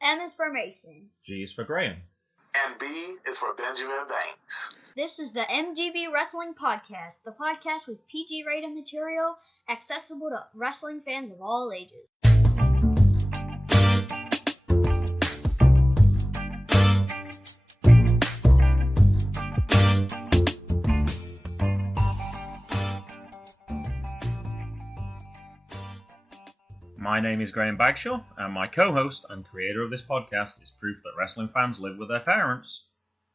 M is for Mason. G is for Graham. And B is for Benjamin Banks. This is the MGB Wrestling Podcast, the podcast with PG-rated material accessible to wrestling fans of all ages. My name is Graham Bagshaw, and my co-host and creator of this podcast is proof that wrestling fans live with their parents.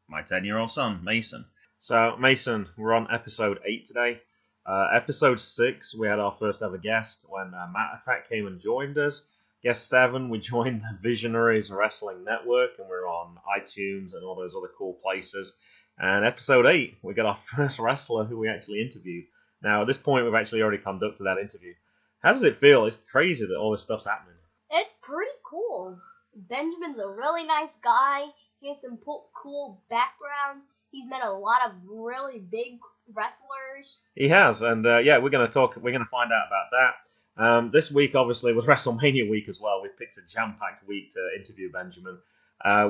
My 10-year-old son, Mason. So, Mason, we're on episode 8 today. Episode 6, we had our first ever guest when Matt Attack came and joined us. Guest 7, we joined the Visionaries Wrestling Network, and we're on iTunes and all those other cool places. And episode 8, we got our first wrestler who we actually interviewed. Now, at this point, we've actually already conducted that interview. How does it feel? It's crazy that all this stuff's happening. It's pretty cool. Benjamin's a really nice guy. He has some cool background. He's met a lot of really big wrestlers. He has, and we're going to find out about that. This week, obviously, was WrestleMania week as well. We picked a jam-packed week to interview Benjamin.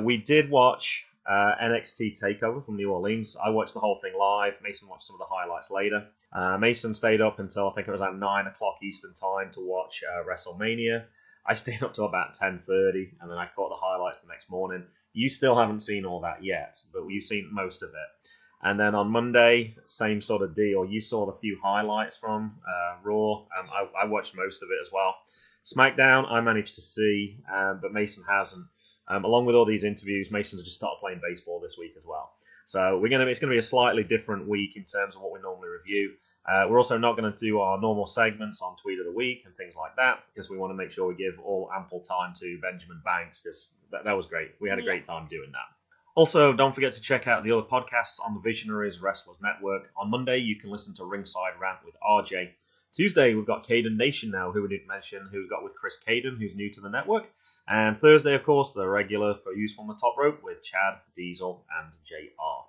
We did watch NXT TakeOver from New Orleans. I watched the whole thing live. Mason watched some of the highlights later. Mason stayed up until I think it was at 9 o'clock Eastern time to watch WrestleMania. I stayed up till about 10:30, and then I caught the highlights the next morning. You still haven't seen all that yet, but you've seen most of it. And then on Monday, same sort of deal. You saw the few highlights from Raw. I watched most of it as well. SmackDown, I managed to see, but Mason hasn't. Along with all these interviews, Mason's just started playing baseball this week as well. So it's going to be a slightly different week in terms of what we normally review. We're also not going to do our normal segments on Tweet of the Week and things like that, because we want to make sure we give all ample time to Benjamin Banks, because that was great. We had a great time doing that. Also, don't forget to check out the other podcasts on the Visionaries Wrestling Network. On Monday, you can listen to Ringside Rant with RJ. Tuesday, we've got Cayden Nation now, who we didn't mention, who we've got with Chris Cayden, who's new to the network. And Thursday, of course, the regular for use from the top rope with Chad, Diesel, and JR.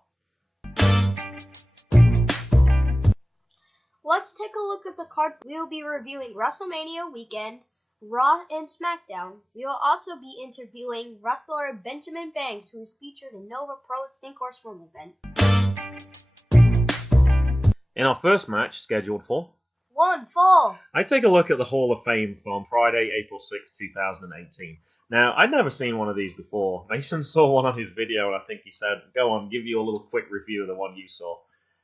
Let's take a look at the card. We'll be reviewing WrestleMania weekend, Raw, and SmackDown. We will also be interviewing wrestler Benjamin Banks, who is featured in Nova Pro's Sink or Swim event. In our first match, scheduled for one fall, I take a look at the Hall of Fame from Friday, April 6th, 2018. Now, I'd never seen one of these before. Mason saw one on his video, and I think he said, go on, give you a little quick review of the one you saw.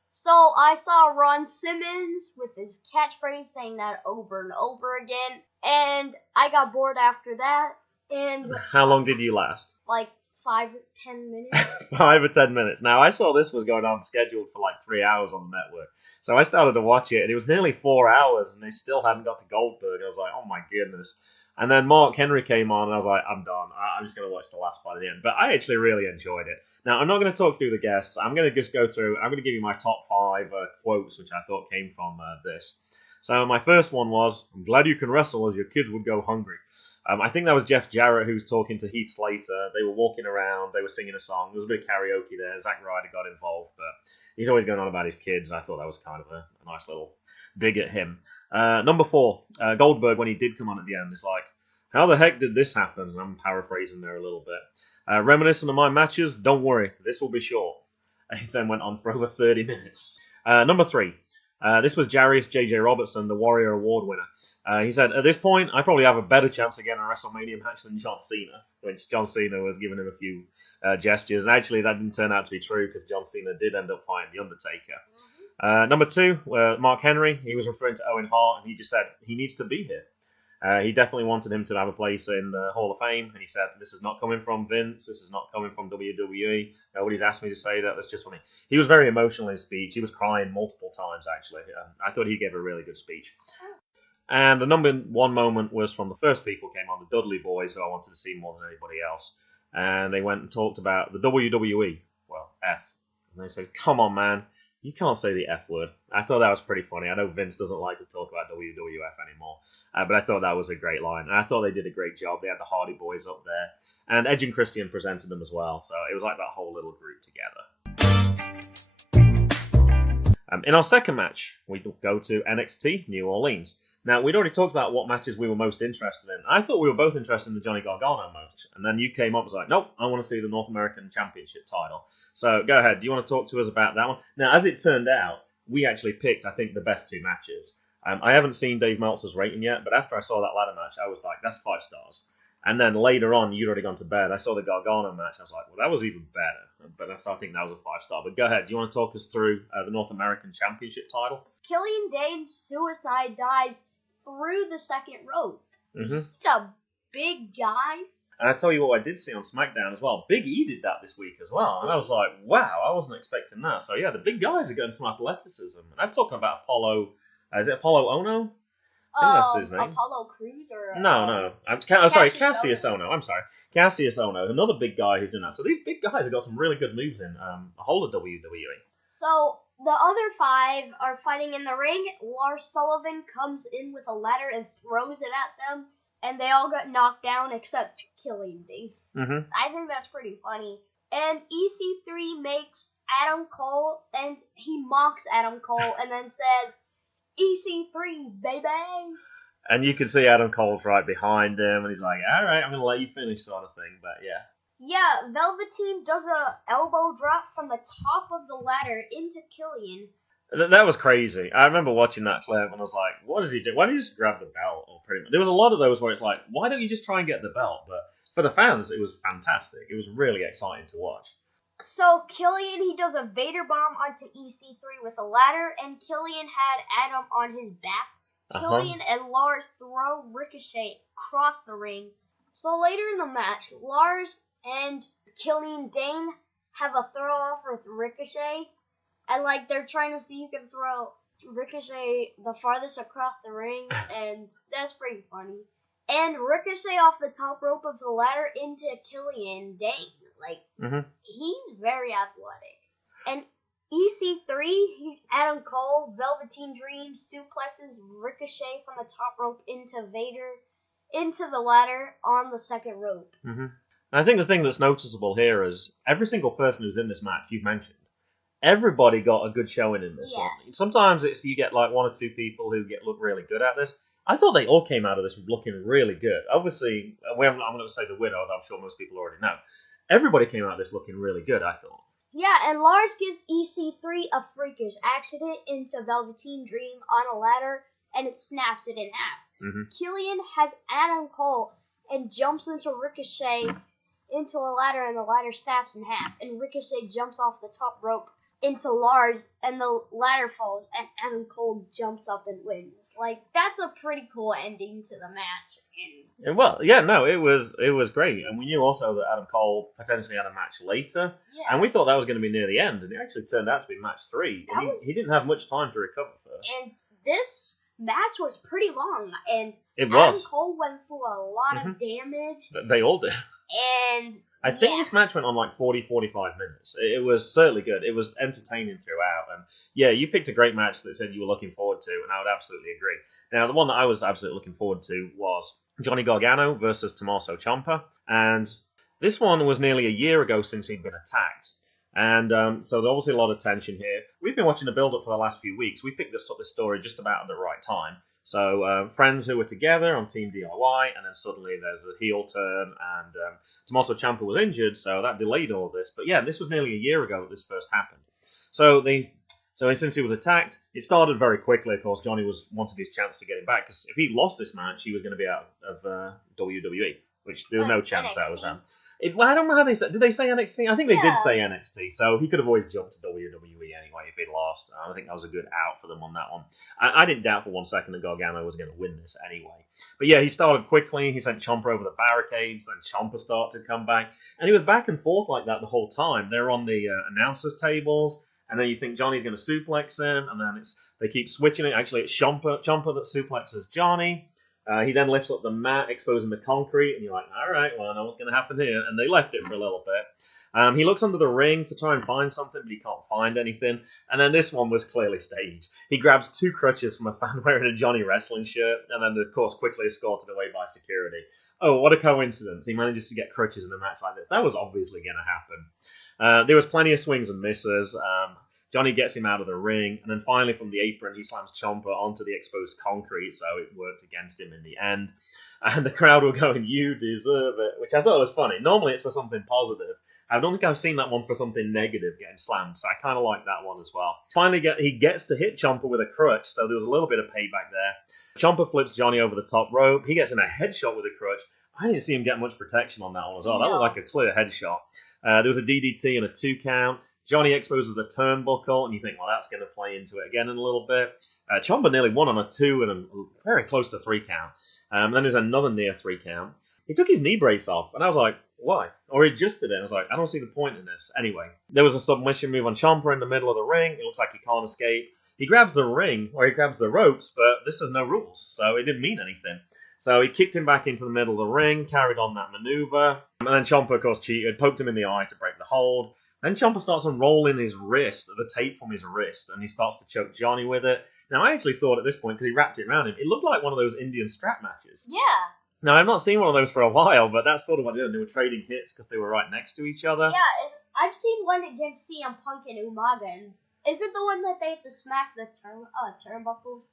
So I saw Ron Simmons with his catchphrase saying that over and over again, and I got bored after that. And how long did you last? Like 5 or 10 minutes. 5 or 10 minutes. Now, I saw this was going on scheduled for like 3 hours on the network. So I started to watch it, and it was nearly 4 hours, and they still hadn't got to Goldberg. I was like, oh my goodness. And then Mark Henry came on, and I was like, I'm done. I'm just going to watch the last part of the end. But I actually really enjoyed it. Now, I'm not going to talk through the guests. I'm going to just go through, I'm going to give you my top 5 quotes, which I thought came from this. So my first one was, I'm glad you can wrestle as your kids would go hungry. I think that was Jeff Jarrett who was talking to Heath Slater. They were walking around, they were singing a song. There was a bit of karaoke there. Zack Ryder got involved, but he's always going on about his kids. I thought that was kind of a nice little dig at him. Number 4, Goldberg, when he did come on at the end, is like, how the heck did this happen? I'm paraphrasing there a little bit. Reminiscent of my matches, don't worry, this will be short. He then went on for over 30 minutes. Number 3, this was Jarius J.J. Robertson, the Warrior Award winner. He said, at this point, I probably have a better chance of getting a WrestleMania match than John Cena, which John Cena was giving him a few gestures. And actually, that didn't turn out to be true, because John Cena did end up fighting The Undertaker. Number 2, Mark Henry, he was referring to Owen Hart, and he just said he needs to be here. He definitely wanted him to have a place in the Hall of Fame, and he said, this is not coming from Vince, this is not coming from WWE, nobody's asked me to say that, that's just for me. He was very emotional in his speech, he was crying multiple times actually. I thought he gave a really good speech. And the number 1 moment was from the first people came on, the Dudley Boys, who I wanted to see more than anybody else. And they went and talked about the WWE, well, F. And they said, come on man, you can't say the F word. I thought that was pretty funny. I know Vince doesn't like to talk about WWF anymore, but I thought that was a great line. And I thought they did a great job. They had the Hardy Boys up there, and Edge and Christian presented them as well. So it was like that whole little group together. In our second match, we go to NXT New Orleans. Now, we'd already talked about what matches we were most interested in. I thought we were both interested in the Johnny Gargano match, and then you came up and was like, nope, I want to see the North American Championship title. So go ahead, do you want to talk to us about that one? Now, as it turned out, we actually picked, I think, the best two matches. I haven't seen Dave Meltzer's rating yet, but after I saw that ladder match, I was like, that's 5 stars. And then later on, you'd already gone to bed. I saw the Gargano match. I was like, well, that was even better. But I think that was a 5-star. But go ahead. Do you want to talk us through the North American Championship title? Killian Dane's suicide dives through the second rope. Mm-hmm. He's a big guy. And I tell you what I did see on SmackDown as well. Big E did that this week as well. And I was like, wow, I wasn't expecting that. So yeah, the big guys are getting some athleticism. And I'm talking about Apollo. Is it Apollo Ono? I think that's his name. Apollo Crews or... No. Cassius Ono. I'm sorry. Cassius Ono, another big guy who's doing that. So these big guys have got some really good moves in a whole of WWE. So the other 5 are fighting in the ring. Lars Sullivan comes in with a ladder and throws it at them. And they all got knocked down except Killian Dane. Mm-hmm. I think that's pretty funny. And EC3 makes Adam Cole, and he mocks Adam Cole and then says... EC3, baby! And you can see Adam Cole's right behind him, and he's like, alright, I'm going to let you finish sort of thing, but yeah. Yeah, Velveteen does a elbow drop from the top of the ladder into Killian. That was crazy. I remember watching that clip, and I was like, what does he do? Why don't you just grab the belt? Or pretty much. There was a lot of those where it's like, why don't you just try and get the belt? But for the fans, it was fantastic. It was really exciting to watch. So Killian, he does a Vader bomb onto EC3 with a ladder, and Killian had Adam on his back. Killian and Lars throw Ricochet across the ring. So later in the match, Lars and Killian Dane have a throw-off with Ricochet, and they're trying to see who can throw Ricochet the farthest across the ring, and that's pretty funny. And Ricochet off the top rope of the ladder into Killian Dane. He's very athletic. And EC3, Adam Cole, Velveteen Dream, suplexes Ricochet from the top rope into Vader, into the ladder on the second rope. Mm-hmm. I think the thing that's noticeable here is every single person who's in this match, you've mentioned, everybody got a good showing in this one. Sometimes you get 1 or 2 people who look really good at this. I thought they all came out of this looking really good. Obviously, I'm going to say the winner, I'm sure most people already know. Everybody came out of this looking really good, I thought. Yeah, and Lars gives EC3 a freakish accident into Velveteen Dream on a ladder, and it snaps it in half. Mm-hmm. Killian has Adam Cole and jumps into Ricochet into a ladder, and the ladder snaps in half. And Ricochet jumps off the top rope into Lars, and the ladder falls, and Adam Cole jumps up and wins. That's a pretty cool ending to the match. Well, yeah, no, it was great, and we knew also that Adam Cole potentially had a match later, and we thought that was going to be near the end, and it actually turned out to be match 3. He didn't have much time to recover first. And this match was pretty long, and Adam Cole went through a lot of damage. They all did. And I think this match went on 40, 45 minutes. It was certainly good. It was entertaining throughout. And yeah, you picked a great match that said you were looking forward to, and I would absolutely agree. Now, the one that I was absolutely looking forward to was Johnny Gargano versus Tommaso Ciampa. And this one was nearly a year ago since he'd been attacked. And so there's obviously a lot of tension here. We've been watching the build-up for the last few weeks. We picked this story just about at the right time. So friends who were together on Team DIY, and then suddenly there's a heel turn, and Tommaso Ciampa was injured, so that delayed all this. But yeah, this was nearly a year ago that this first happened. So since he was attacked, it started very quickly. Of course, Johnny wanted his chance to get him back, because if he lost this match, he was going to be out of WWE, which there was no chance that was happening. I don't know how they said. Did they say NXT? I think they did say NXT. So he could have always jumped to WWE anyway if he'd lost. I think that was a good out for them on that one. I didn't doubt for 1 second that Gargano was going to win this anyway. But yeah, he started quickly. He sent Ciampa over the barricades. Then Ciampa started to come back. And he was back and forth like that the whole time. They're on the announcers' tables. And then you think Johnny's going to suplex him. And then they keep switching it. Actually, it's Ciampa that suplexes Johnny. He then lifts up the mat, exposing the concrete, and you're like, all right, well, I know what's going to happen here. And they left it for a little bit. He looks under the ring to try and find something, but he can't find anything. And then this one was clearly staged. He grabs 2 crutches from a fan wearing a Johnny Wrestling shirt, and then, of course, quickly escorted away by security. Oh, what a coincidence. He manages to get crutches in a match like this. That was obviously going to happen. There was plenty of swings and misses. Johnny gets him out of the ring, and then finally from the apron, he slams Ciampa onto the exposed concrete, so it worked against him in the end. And the crowd were going, "You deserve it," which I thought was funny. Normally it's for something positive. I don't think I've seen that one for something negative getting slammed, so I kind of like that one as well. Finally, he gets to hit Ciampa with a crutch, so there was a little bit of payback there. Ciampa flips Johnny over the top rope. He gets in a headshot with a crutch. I didn't see him get much protection on that one as well. That looked like a clear headshot. There was a DDT and a 2 count. Johnny exposes the turnbuckle, and you think, well, that's going to play into it again in a little bit. Ciampa nearly won on a 2 and a very close to 3 count. Then there's another near 3 count. He took his knee brace off, and I was like, why? Or he adjusted it. I was like, I don't see the point in this. Anyway, there was a submission move on Ciampa in the middle of the ring. It looks like he can't escape. He grabs the ring, or he grabs the ropes, but this has no rules, so it didn't mean anything. So he kicked him back into the middle of the ring, carried on that maneuver, and then Ciampa, of course, cheated, poked him in the eye to break the hold. Then Ciampa starts unrolling his wrist, the tape from his wrist, and he starts to choke Johnny with it. Now, I actually thought at this point, because he wrapped it around him, it looked like one of those Indian strap matches. Yeah. Now, I've not seen one of those for a while, but that's sort of what they did. They were trading hits because they were right next to each other. Yeah, I've seen one against CM Punk and Umaga, and is it the one that they have to smack the turnbuckles?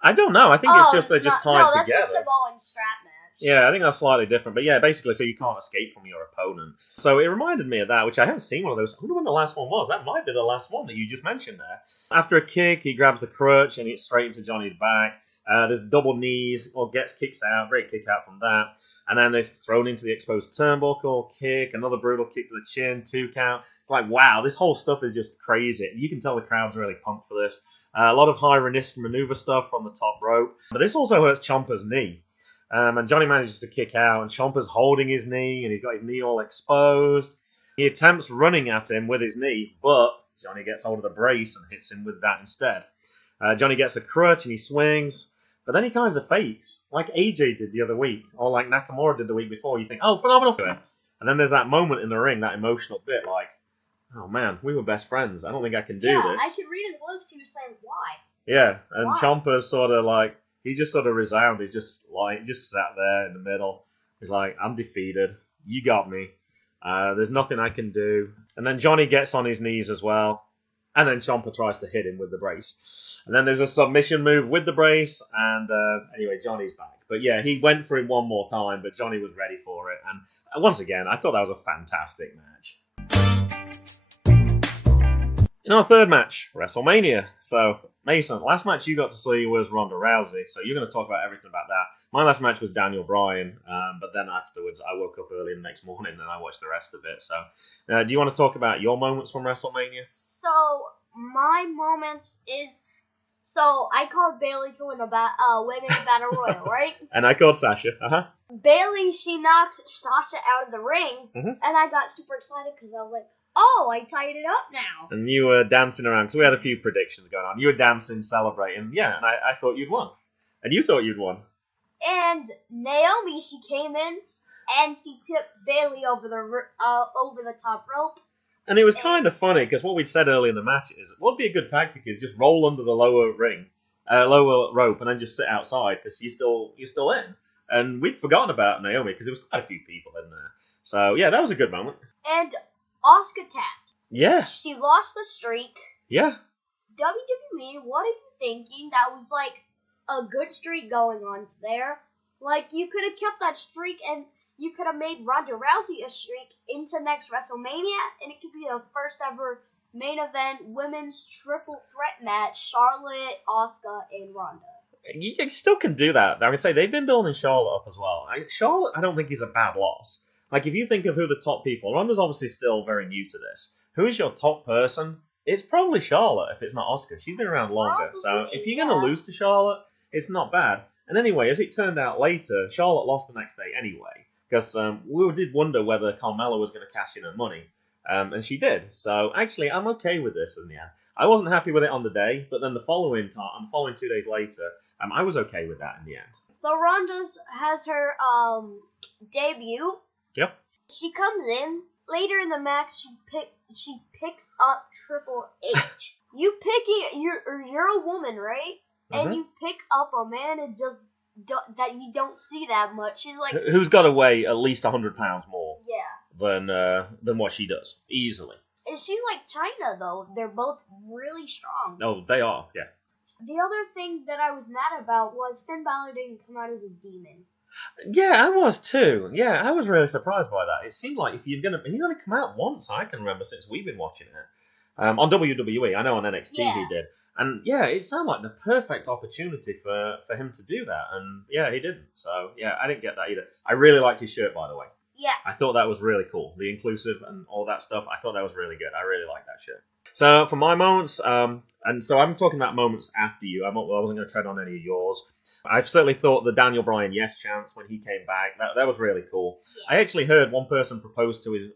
I don't know. I think it's just they're just tied together. No, that's a Samoan strap match. Yeah, I think that's slightly different. But yeah, basically, so you can't escape from your opponent. So it reminded me of that, which I haven't seen one of those. I wonder when the last one was. That might be the last one that you just mentioned there. After a kick, he grabs the crutch and it's straight into Johnny's back. There's double knees, or kicks out, great kick out from that. And then there's thrown into the exposed turnbuckle, kick, another brutal kick to the chin, 2 count. It's like, wow, this whole stuff is just crazy. You can tell the crowd's really pumped for this. A lot of high-risk maneuver stuff from the top rope. But this also hurts Ciampa's knee. And Johnny manages to kick out, and Ciampa's holding his knee, and he's got his knee all exposed. He attempts running at him with his knee, but Johnny gets hold of the brace and hits him with that instead. Johnny gets a crutch, and he swings. But then he kind of fakes, like AJ did the other week, or like Nakamura did the week before. You think, oh, phenomenal. And then there's that moment in the ring, that emotional bit, like, oh man, we were best friends. I don't think I can do this. Yeah, I could read his lips. He was saying, why? Yeah, and Ciampa's sort of like, he just sort of resigned. He's just sat there in the middle. He's like, I'm defeated. You got me. There's nothing I can do. And then Johnny gets on his knees as well. And then Ciampa tries to hit him with the brace. And then there's a submission move with the brace. And anyway, Johnny's back. But yeah, he went for him one more time, but Johnny was ready for it. And once again, I thought that was a fantastic match. In our third match, WrestleMania. So, Mason, last match you got to see was Ronda Rousey. So you're going to talk about everything about that. My last match was Daniel Bryan. But then afterwards, I woke up early the next morning and I watched the rest of it. So, do you want to talk about your moments from WrestleMania? So, my moments is... So, I called Bayley to win the Women's Battle Royal, right? And I called Sasha. Bayley, she knocked Sasha out of the ring. And I got super excited because I was like, oh, I tied it up now. And you were dancing around, because we had a few predictions going on. You were dancing, celebrating. Yeah, and I thought you'd won. And you thought you'd won. And Naomi, she came in, and she tipped Bayley over the top rope. And it was kind of funny, because what we'd said earlier in the match is, what would be a good tactic is just roll under the lower rope, and then just sit outside, because you're still in. And we'd forgotten about Naomi, because there was quite a few people in there. So, yeah, that was a good moment. And Asuka tapped. Yeah. She lost the streak. Yeah. WWE, what are you thinking? That was like a good streak going on there. Like, you could have kept that streak and you could have made Ronda Rousey a streak into next WrestleMania, and it could be the first ever main event women's triple threat match: Charlotte, Asuka, and Ronda. You still can do that. I would say they've been building Charlotte up as well. Charlotte, I don't think is a bad loss. Like, if you think of who the top people, Ronda's obviously still very new to this. Who is your top person? It's probably Charlotte if it's not Asuka. She's been around longer. So if you're going to lose to Charlotte, it's not bad. And anyway, as it turned out later, Charlotte lost the next day anyway. Because we did wonder whether Carmella was going to cash in her money. And she did. So actually, I'm okay with this in the end. I wasn't happy with it on the day, but then the following 2 days later, I was okay with that in the end. So Ronda has her debut. Yep. She comes in later in the match. She picks up Triple H. You're a woman, right? And you pick up a man and just that you don't see that much. She's like, who's got to weigh at least 100 pounds more. Yeah. Than what she does easily. she's like China, though. They're both really strong. Oh, they are, yeah. The other thing that I was mad about was Finn Balor didn't come out as a demon. Yeah, I was too. Yeah, I was really surprised by that. It seemed like he's only come out once, I can remember, since we've been watching it. On WWE, I know on NXT he did. And yeah, it sounded like the perfect opportunity for him to do that. And yeah, he didn't. So yeah, I didn't get that either. I really liked his shirt, by the way. Yeah. I thought that was really cool. The inclusive and all that stuff, I thought that was really good. I really liked that shirt. So for my moments, and so I'm talking about moments after you. I wasn't going to tread on any of yours. I certainly thought the Daniel Bryan yes chance when he came back, that was really cool. Yeah. I actually heard one person propose to his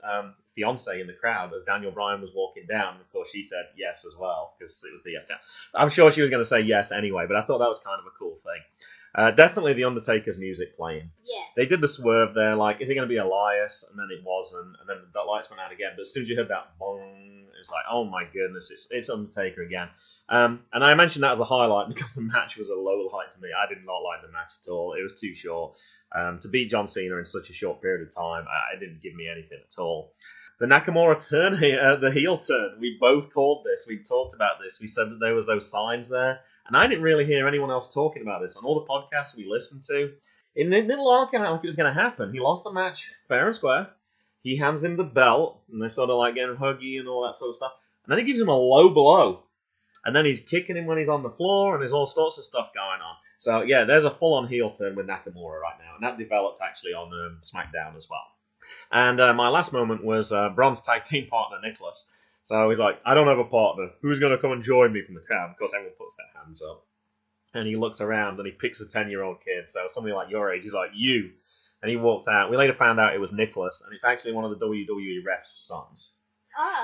fiance in the crowd as Daniel Bryan was walking down. And of course, she said yes as well, because it was the yes chance. I'm sure she was going to say yes anyway, but I thought that was kind of a cool thing. Definitely the Undertaker's music playing. Yes. They did the swerve there, like, is it going to be Elias? And then it wasn't, and then the lights went out again. But as soon as you heard that bong, it was like, oh my goodness, it's Undertaker again. And I mentioned that as a highlight because the match was a low light to me. I did not like the match at all. It was too short. To beat John Cena in such a short period of time, it didn't give me anything at all. The Nakamura turn, the heel turn, we both called this. We talked about this. We said that there was those signs there. And I didn't really hear anyone else talking about this. On all the podcasts we listened to, it didn't look like it was going to happen. He lost the match fair and square. He hands him the belt, and they're sort of like getting huggy and all that sort of stuff. And then he gives him a low blow. And then he's kicking him when he's on the floor, and there's all sorts of stuff going on. So, yeah, there's a full-on heel turn with Nakamura right now. And that developed actually on SmackDown as well. And my last moment was Braun's tag team partner, Nicholas. So he's like, I don't have a partner. Who's going to come and join me from the crowd? Of course, everyone puts their hands up. And he looks around and he picks a 10-year-old kid. So somebody like your age, he's like, you. And he walked out. We later found out it was Nicholas, and it's actually one of the WWE refs' sons.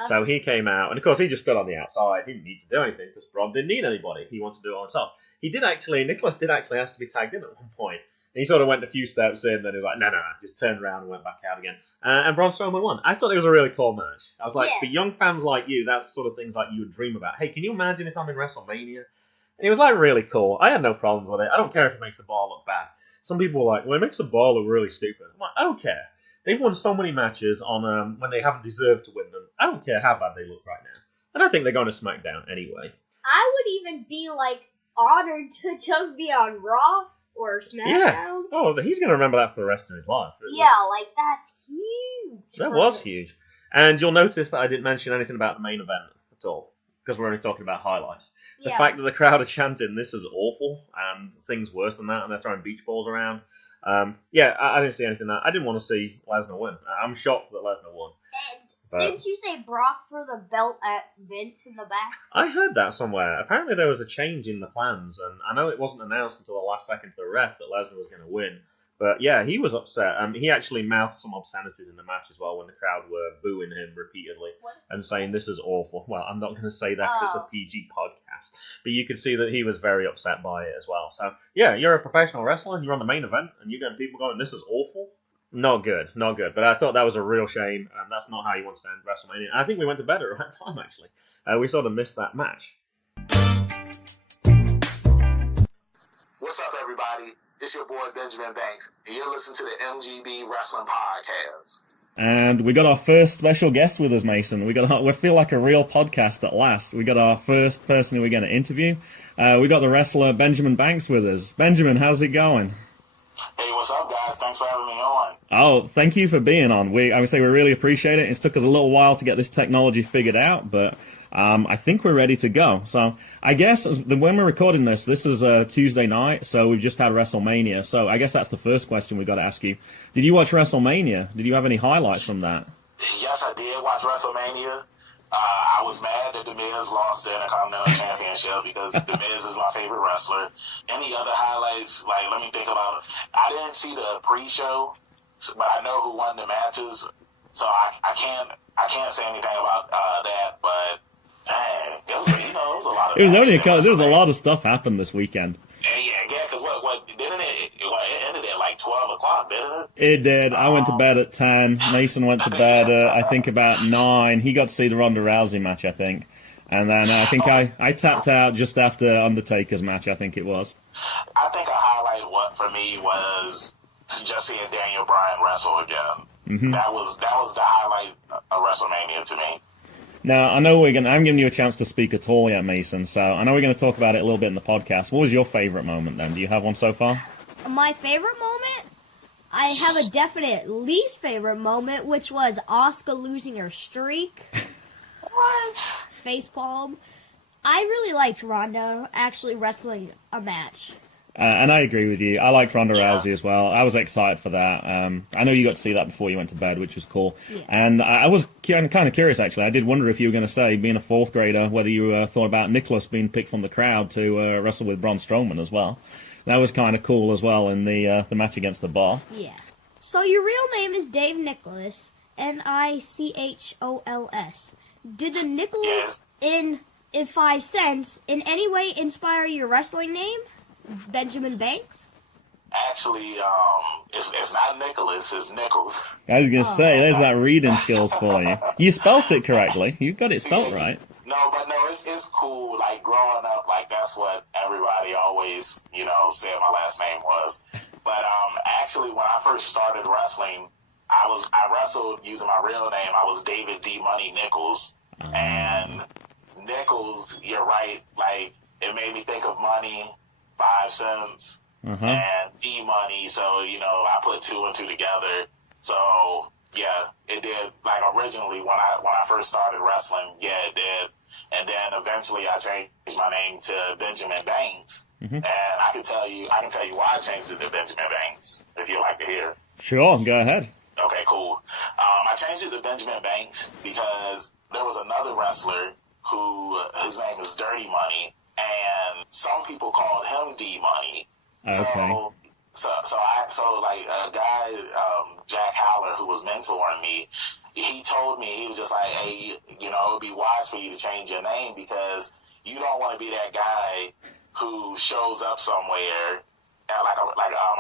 So he came out, and of course he just stood on the outside. He didn't need to do anything because Braun didn't need anybody. He wanted to do it on himself. Nicholas did actually ask to be tagged in at one point. And he sort of went a few steps in, then he was like, no, just turned around and went back out again. And Braun Strowman won. I thought it was a really cool match. I was like, for young fans like you, that's sort of things like you would dream about. Hey, can you imagine if I'm in WrestleMania? And it was like really cool. I had no problems with it. I don't care if it makes the bar look bad. Some people were like, well, it makes the bar look really stupid. I'm like, I don't care. They've won so many matches on when they haven't deserved to win them. I don't care how bad they look right now. And I think they're going to SmackDown anyway. I would even be, like, honored to just be on Raw or SmackDown. Yeah. Oh, he's going to remember that for the rest of his life. Like, that's huge. That was huge. And you'll notice that I didn't mention anything about the main event at all, because we're only talking about highlights. The fact that the crowd are chanting, this is awful, and things worse than that, and they're throwing beach balls around. I didn't see anything I didn't want to see Lesnar win. I'm shocked that Lesnar won. And didn't you say Brock threw the belt at Vince in the back? I heard that somewhere. Apparently there was a change in the plans, and I know it wasn't announced until the last second to the ref that Lesnar was going to win. But yeah, he was upset. He actually mouthed some obscenities in the match as well when the crowd were booing him repeatedly and saying this is awful. Well, I'm not going to say that because it's a PG podcast. But you could see that he was very upset by it as well. So yeah, you're a professional wrestler, you're on the main event, and you're getting people going, this is awful. Not good. But I thought that was a real shame, and that's not how you want to end WrestleMania. And I think we went to bed at the right time, actually. We sort of missed that match. What's up, everybody? It's your boy Benjamin Banks, and you're listening to the MGB Wrestling Podcast. And we got our first special guest with us, Mason. We feel like a real podcast at last. We got our first person who we're going to interview. We got the wrestler Benjamin Banks with us. Benjamin, how's it going? Hey, what's up, guys? Thanks for having me on. Oh, thank you for being on. I would say we really appreciate it. It's took us a little while to get this technology figured out, but I think we're ready to go. So I guess when we're recording this is a Tuesday night, so we've just had WrestleMania. So I guess that's the first question we've got to ask you. Did you watch WrestleMania? Did you have any highlights from that? Yes, I did watch WrestleMania. I was mad that The Miz lost the Intercontinental Championship because The Miz is my favorite wrestler. Any other highlights? Like, let me think about it. I didn't see the pre-show, but I know who won the matches, so I can't say anything about that. But dang, it was a lot of. It was only there was a lot of stuff happened this weekend. Yeah, because what didn't it ended at like 12 o'clock, didn't it? It did. I went to bed at 10. Mason went to bed at, I think, about 9. He got to see the Ronda Rousey match, I think. And then I think I tapped out just after Undertaker's match, I think it was. I think a highlight for me was just seeing Daniel Bryan wrestle again. Mm-hmm. That was the highlight of WrestleMania to me. Now, I know I'm giving you a chance to speak at all yet, Mason, so I know we're going to talk about it a little bit in the podcast. What was your favorite moment then? Do you have one so far? My favorite moment? I have a definite least favorite moment, which was Asuka losing her streak. What? Facepalm. I really liked Ronda actually wrestling a match. And I agree with you. I liked Ronda Rousey as well. I was excited for that. I know you got to see that before you went to bed, which was cool. Yeah. And I was kind of curious, actually. I did wonder if you were going to say, being a fourth grader, whether you thought about Nicholas being picked from the crowd to wrestle with Braun Strowman as well. That was kind of cool as well in the match against the Bar. Yeah. So your real name is Dave Nicholas, Nichols. Did the Nicholas in 5 cents in any way inspire your wrestling name? Benjamin Banks? Actually, it's not Nicholas, it's Nichols. I was going to say, there's that reading skills for you. You spelt it correctly. You got it spelt right. No, it's cool. Like, growing up, like, that's what everybody always, said my last name was. But, actually, when I first started wrestling, I wrestled using my real name. I was David D. Money Nichols. And Nichols, you're right, like, it made me think of money, 5 cents, and D money, so, I put 2 and 2 together. So, yeah, it did, like, originally, when I first started wrestling, yeah, it did. And then eventually I changed my name to Benjamin Banks. And I can tell you why I changed it to Benjamin Banks, if you'd like to hear. Sure, go ahead. Okay, cool. I changed it to Benjamin Banks because there was another wrestler who, his name is Dirty Money, and some people called him D Money. Okay. So like a guy, Jack Howler, who was mentoring me, he told me, he was just like, hey, it would be wise for you to change your name because you don't want to be that guy who shows up somewhere and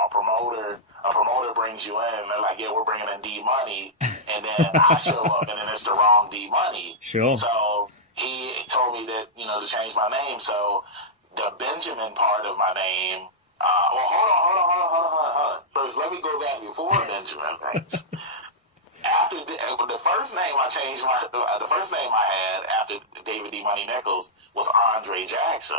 a promoter brings you in and they're like, yeah, we're bringing in D Money, and then I show up and then it's the wrong D Money. Sure. So he told me that, to change my name. So the Benjamin part of my name, hold on. First, let me go back before Benjamin Banks. After the first name I changed, the first name I had after David D. Money Nichols was Andre Jackson.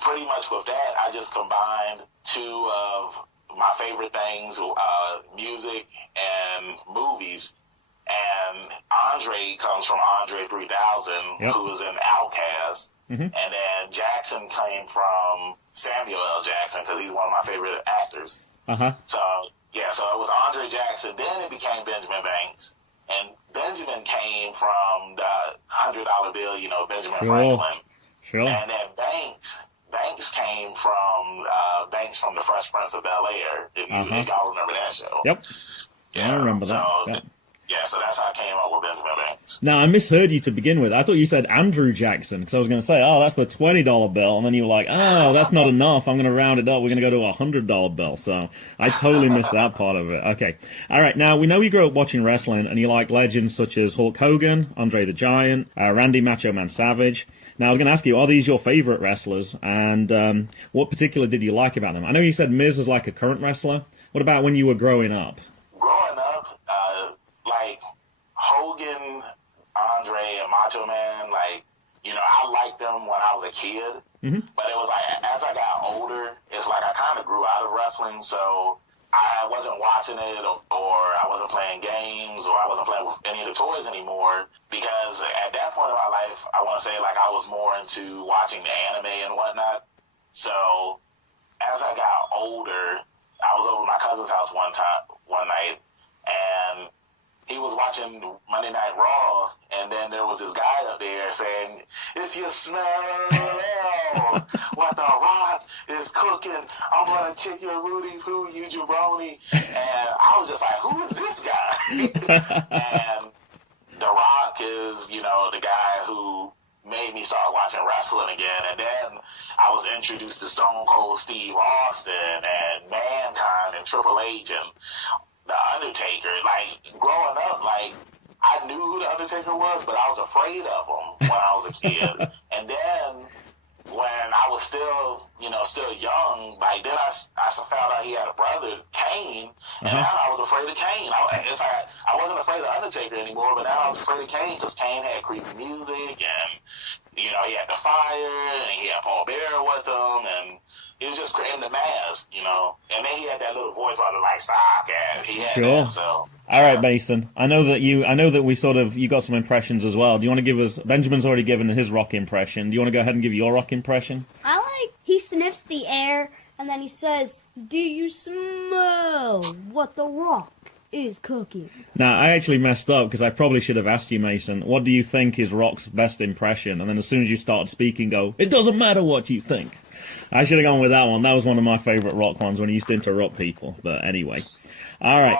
Pretty much with that, I just combined 2 of my favorite things, music and movies. And Andre comes from Andre 3000, who was in Outkast. And then Jackson came from Samuel L. Jackson because he's one of my favorite actors. So it was Andre Jackson. Then it became Benjamin Banks. And Benjamin came from the $100 bill, Benjamin Franklin. Sure. And then Banks came from the Fresh Prince of Bel-Air, if y'all remember that show. Yep. Yeah, I remember that. Yep. Yeah, so that's how I came up with Benjamin Banks. Now, I misheard you to begin with. I thought you said Andrew Jackson, because I was going to say, oh, that's the $20 bill, and then you were like, oh, that's not enough. I'm going to round it up. We're going to go to a $100 bill. So I totally missed that part of it. Okay. All right. Now, we know you grew up watching wrestling, and you like legends such as Hulk Hogan, Andre the Giant, Randy Macho Man Savage. Now, I was going to ask you, are these your favorite wrestlers, and what particular did you like about them? I know you said Miz is like a current wrestler. What about when you were growing up? Growing up, like Hogan, Andre, and Macho Man, like, I liked them when I was a kid. But it was like, as I got older, it's like I kind of grew out of wrestling, so I wasn't watching it or I wasn't playing games or I wasn't playing with any of the toys anymore because at that point in my life, I want to say like I was more into watching the anime and whatnot. So as I got older, I was over at my cousin's house one night and he was watching Monday Night Raw, and then there was this guy up there saying, if you smell what The Rock is cooking, I'm going to kick your Rudy Poo, you jabroni. And I was just like, who is this guy? And The Rock is, the guy who made me start watching wrestling again. And then I was introduced to Stone Cold Steve Austin and Mankind and Triple H and The Undertaker. Like, growing up, like, I knew who The Undertaker was, but I was afraid of him when I was a kid. And then when I was was still, still young. Like then I found out he had a brother, Cayden, and now I was afraid of Cayden. It's like I wasn't afraid of Undertaker anymore, but now I was afraid of Cayden because Cayden had creepy music, and he had the fire, and he had Paul Bearer with him, and he was just creating the mask, And then he had that little voice where like sock, and he had that. So. All right, Mason. I know that you got some impressions as well. Do you want to give us? Benjamin's already given his Rock impression. Do you want to go ahead and give your Rock impression? He sniffs the air and then he says, "Do you smell what the Rock is cooking?" Now, I actually messed up because I probably should have asked you, Mason, what do you think is Rock's best impression? And then as soon as you started speaking, go, "It doesn't matter what you think." I should have gone with that one. That was one of my favorite Rock ones when he used to interrupt people. But anyway, all right.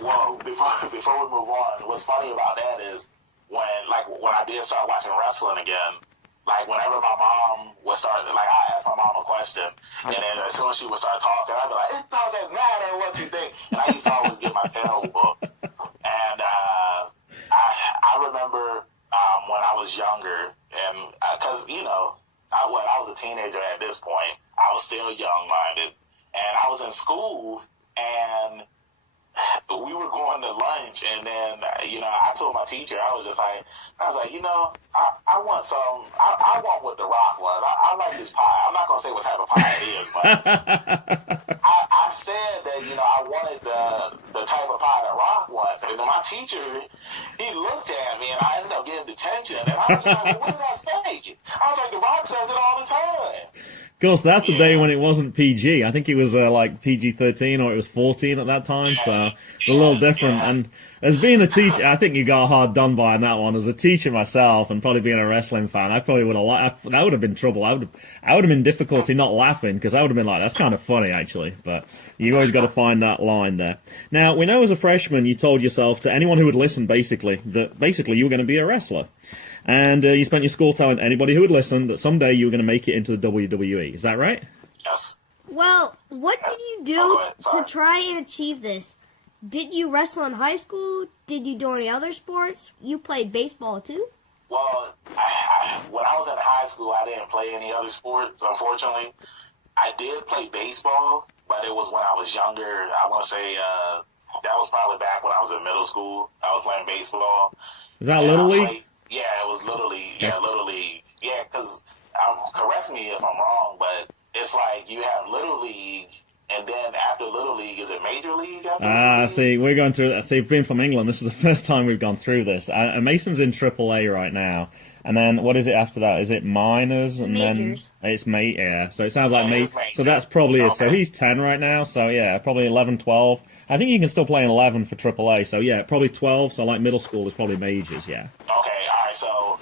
Well, before we move on, what's funny about that is when I did start watching wrestling again, like whenever my mom would start, like I asked my mom a question, and then as soon as she would start talking, I'd be like, "It doesn't matter what you think," and I used to always get my tail whooped. And I remember when I was younger, and because I was a teenager at this point, I was still young-minded, and I was in school, and we were going to lunch, and then, I told my teacher, I was like, I want some, I want what The Rock was. I like this pie. I'm not going to say what type of pie it is, but I said that, I wanted the type of pie that Rock wants. And then my teacher, he looked at me, and I ended up getting detention. And I was just like, well, what did I say? I was like, The Rock says it all the time. Of course, that's the day when it wasn't PG. I think it was like PG-13 or it was 14 at that time, so it's a little different. And as being a teacher, I think you got hard done by on that one. As a teacher myself and probably being a wrestling fan, I probably would have that would have been trouble. I would have been difficulty not laughing because I would have been like, that's kind of funny actually. But you always got to find that line there. Now, we know as a freshman you told yourself to anyone who would listen basically that basically you were going to be a wrestler. And you spent your school telling anybody who would listen that someday you were going to make it into the WWE. Is that right? Yes. Well, what did you do to try and achieve this? Did you wrestle in high school? Did you do any other sports? You played baseball too? Well, when I was in high school, I didn't play any other sports, unfortunately. I did play baseball, but it was when I was younger. I want to say that was probably back when I was in middle school. I was playing baseball. Is that Little League? Yeah, it was Little League. Yeah, Little League. Yeah, because, correct me if I'm wrong, but it's like you have Little League, and then after Little League, is it Major League? See, we're going through that. See, being from England, this is the first time we've gone through this. Mason's in AAA right now. And then what is it after that? Is it minors? And Majors. Oh, Then it's yeah. So it sounds like major. So that's probably it. So he's 10 right now. So yeah, probably 11, 12. I think you can still play in 11 for AAA. So yeah, probably 12. So like middle school is probably majors. Yeah. Okay. All right. So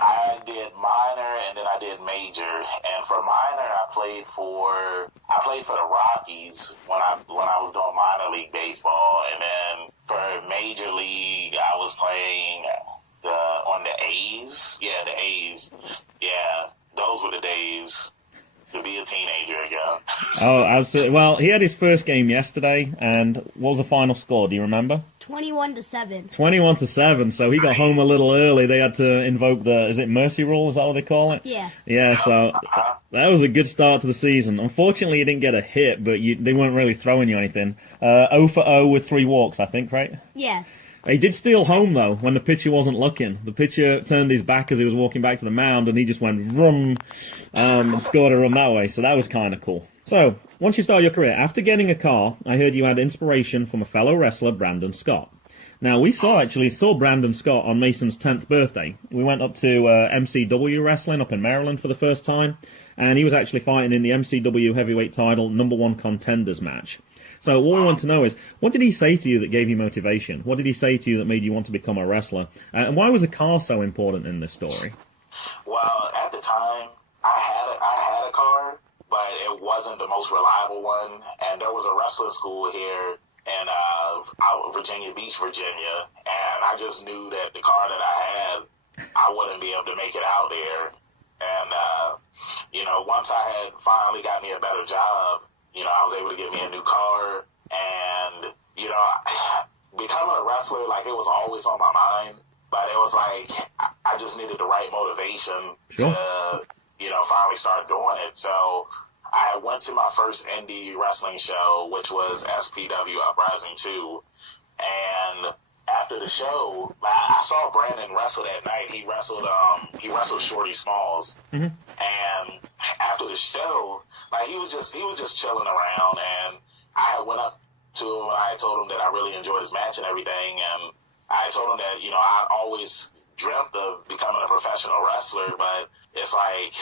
I did minor and then I did major. And for minor, I played for the Rockies when I was doing minor league baseball. And then for major league, I was playing on the A's. Yeah, the A's. Yeah, those were the days to be a teenager again. Oh, absolutely. Well, he had his first game yesterday, and what was the final score? Do you remember? 21-7. 21-7. So he got home a little early. They had to invoke is it mercy rule? Is that what they call it? Yeah. Yeah. So that was a good start to the season. Unfortunately, you didn't get a hit, but they weren't really throwing you anything. 0 for 0 with 3 walks, I think, right? Yes. He did steal home, though, when the pitcher wasn't looking. The pitcher turned his back as he was walking back to the mound, and he just went vroom and scored a run that way. So that was kind of cool. So, once you start your career, after getting a car, I heard you had inspiration from a fellow wrestler, Brandon Scott. Now, we saw Brandon Scott on Mason's 10th birthday. We went up to MCW Wrestling up in Maryland for the first time, and he was actually fighting in the MCW heavyweight title #1 contenders match. So what we want to know is, what did he say to you that gave you motivation? What did he say to you that made you want to become a wrestler? And why was the car so important in this story? Well, at the time, I had a car, but it wasn't the most reliable one. And there was a wrestling school here in Virginia Beach, Virginia. And I just knew that the car that I had, I wouldn't be able to make it out there. And, once I had finally got me a better job, I was able to get me a new car, and, becoming a wrestler, like, it was always on my mind, but it was like, I just needed the right motivation finally started doing it. So I went to my first indie wrestling show, which was SPW Uprising 2. And after the show, I saw Brandon wrestle that night. He wrestled Shorty Smalls. Mm-hmm. And after the show, he was just chilling around, and I had went up to him and I had told him that I really enjoyed his match and everything, and I told him that, I always dreamt of becoming a professional wrestler, but it's like,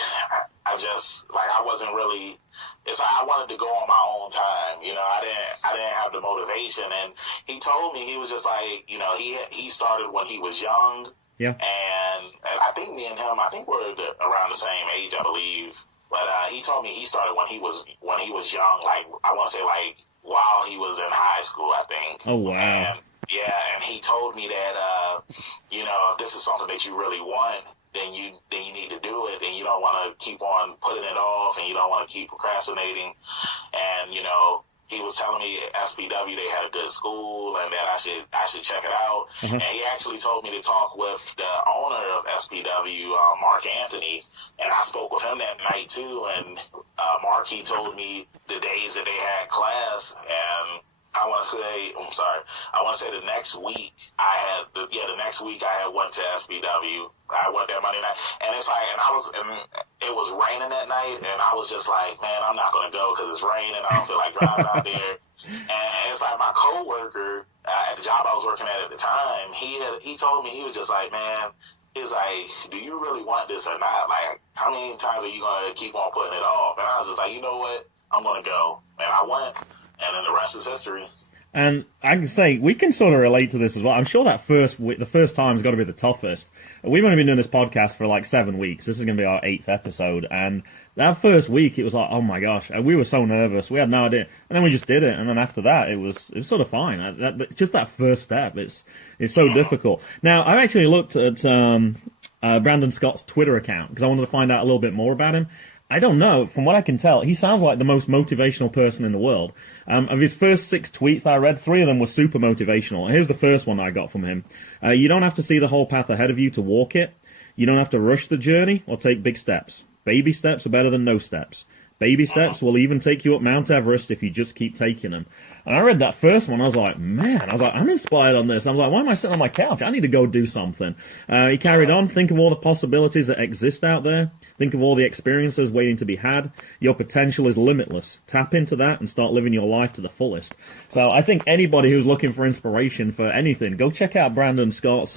I wasn't really, it's like I wanted to go on my own time, I didn't have the motivation, and he told me, he was just like, he started when he was young, yeah, and I think me and him, we're around the same age, I believe, but he told me he started when he was young, I want to say while he was in high school, I think. Oh, wow. And, yeah, and he told me that, if this is something that you really want, then you need to do it, and you don't want to keep on putting it off, and you don't want to keep procrastinating. And, he was telling me SPW, they had a good school, and that I should check it out. Mm-hmm. And he actually told me to talk with the owner of SPW, Mark Anthony, and I spoke with him that night too. And Mark, he told me the days that they had class, and I want to say the next week the next week I had went to SPW. I went there Monday night, and it's like, it was raining that night, and I was just like, man, I'm not going to go because it's raining. I don't feel like driving out there. And it's like my coworker at the job I was working at the time, he told me, he was just like, man, he's like, do you really want this or not? Like, how many times are you going to keep on putting it off? And I was just like, you know what? I'm going to go. And I went, and then the rest is history. And I can say, we can sort of relate to this as well. I'm sure that the first time's got to be the toughest. We've only been doing this podcast for 7 weeks. This is going to be our 8th episode. And that first week, it was like, oh my gosh, we were so nervous. We had no idea. And then we just did it. And then after that, it was sort of fine. Just that first step, it's so difficult. Now, I actually looked at Brandon Scott's Twitter account because I wanted to find out a little bit more about him. I don't know. From what I can tell, he sounds like the most motivational person in the world. Of his first 6 tweets that I read, 3 of them were super motivational. Here's the first one I got from him. You don't have to see the whole path ahead of you to walk it. You don't have to rush the journey or take big steps. Baby steps are better than no steps. Baby steps will even take you up Mount Everest if you just keep taking them. And I read that first one, I was like, man, I'm inspired on this. I was like, why am I sitting on my couch? I need to go do something. He carried on, think of all the possibilities that exist out there. Think of all the experiences waiting to be had. Your potential is limitless. Tap into that and start living your life to the fullest. So I think anybody who's looking for inspiration for anything, go check out Brandon Scott's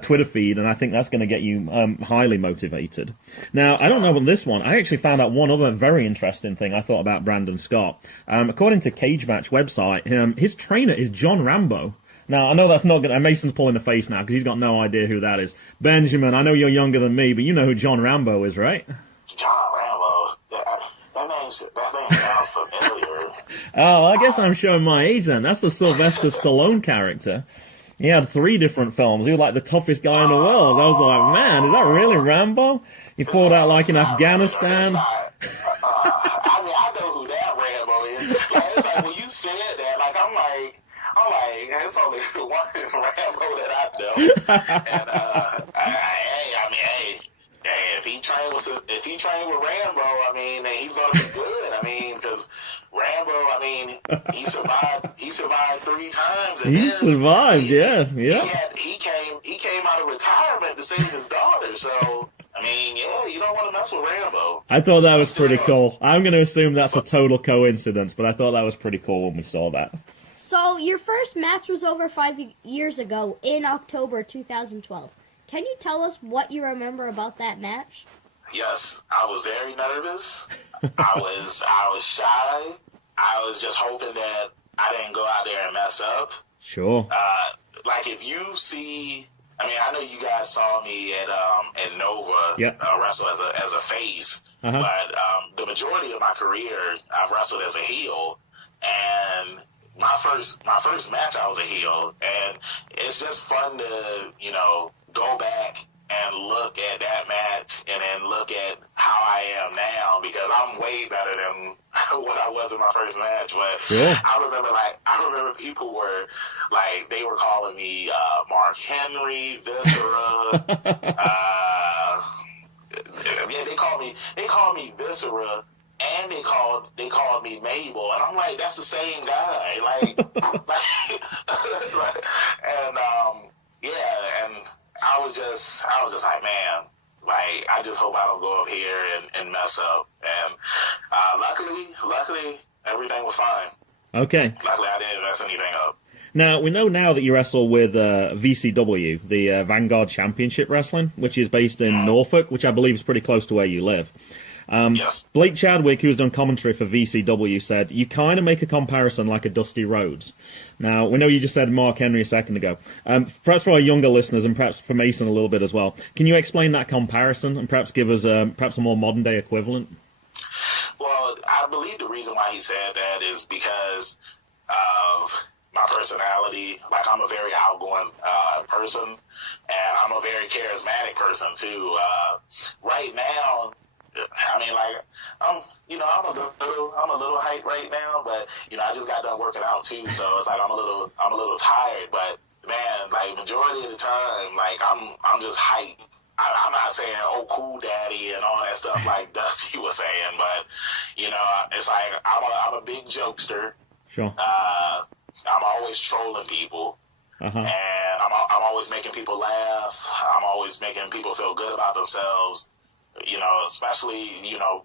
Twitter feed, and I think that's going to get you highly motivated. Now, I don't know about this one. I actually found out one other very interesting thing I thought about Brandon Scott. According to Cage Match website, his trainer is John Rambo. Now, I know that's not good. Mason's pulling a face now because he's got no idea who that is. Benjamin, I know you're younger than me, but you know who John Rambo is, right? John Rambo? That name sounds familiar. Oh, I guess I'm showing my age then. That's the Sylvester Stallone character. He had 3 different films. He was like the toughest guy in the world. I was like, man, is that really Rambo? He fought out in Afghanistan. I know who that Rambo is. It's like when you said that, I'm like, it's only one Rambo that I know. And if he trained with Rambo, then he's gonna be good. Because Rambo, he survived 3 times. And he survived, yeah. He came out of retirement to save his daughter. So you don't want to mess with Rambo. I thought that was pretty cool. I'm going to assume that's a total coincidence, but I thought that was pretty cool when we saw that. So your first match was over 5 years ago in October 2012. Can you tell us what you remember about that match? Yes, I was very nervous. I was shy. I was just hoping that I didn't go out there and mess up. Sure. If you see, I know you guys saw me at Nova wrestle as a face, but the majority of my career I've wrestled as a heel, and my first match I was a heel, and it's just fun to go back and look at that match and then look at how I am now, because I'm way better than what I was in my first match. But yeah. I remember people were they were calling me Mark Henry, Viscera. Viscera, and they called me Mabel, and I'm like, that's the same guy, like, and and I was just like, man, like, I just hope I don't go up here and mess up, and luckily everything was fine. Okay. Luckily I didn't mess anything up. Now, we know now that you wrestle with VCW, the Vanguard Championship Wrestling, which is based in Norfolk, which I believe is pretty close to where you live. Yes. Blake Chadwick, who's done commentary for VCW, said, you kind of make a comparison like a Dusty Rhodes. Now, we know you just said Mark Henry a second ago. Perhaps for our younger listeners, and perhaps for Mason a little bit as well, can you explain that comparison and perhaps give us perhaps a more modern-day equivalent? Well, I believe the reason why he said that is because of my personality. Like, I'm a very outgoing person, and I'm a very charismatic person too. Right now, I mean, like, I'm a little hyped right now, but I just got done working out too, so it's like I'm a little tired. But man, like, majority of the time, like, I'm just hyped. I'm not saying, oh, cool daddy and all that stuff like Dusty was saying, but it's like I'm a big jokester. Sure. I'm always trolling people, and I'm always making people laugh. I'm always making people feel good about themselves. Especially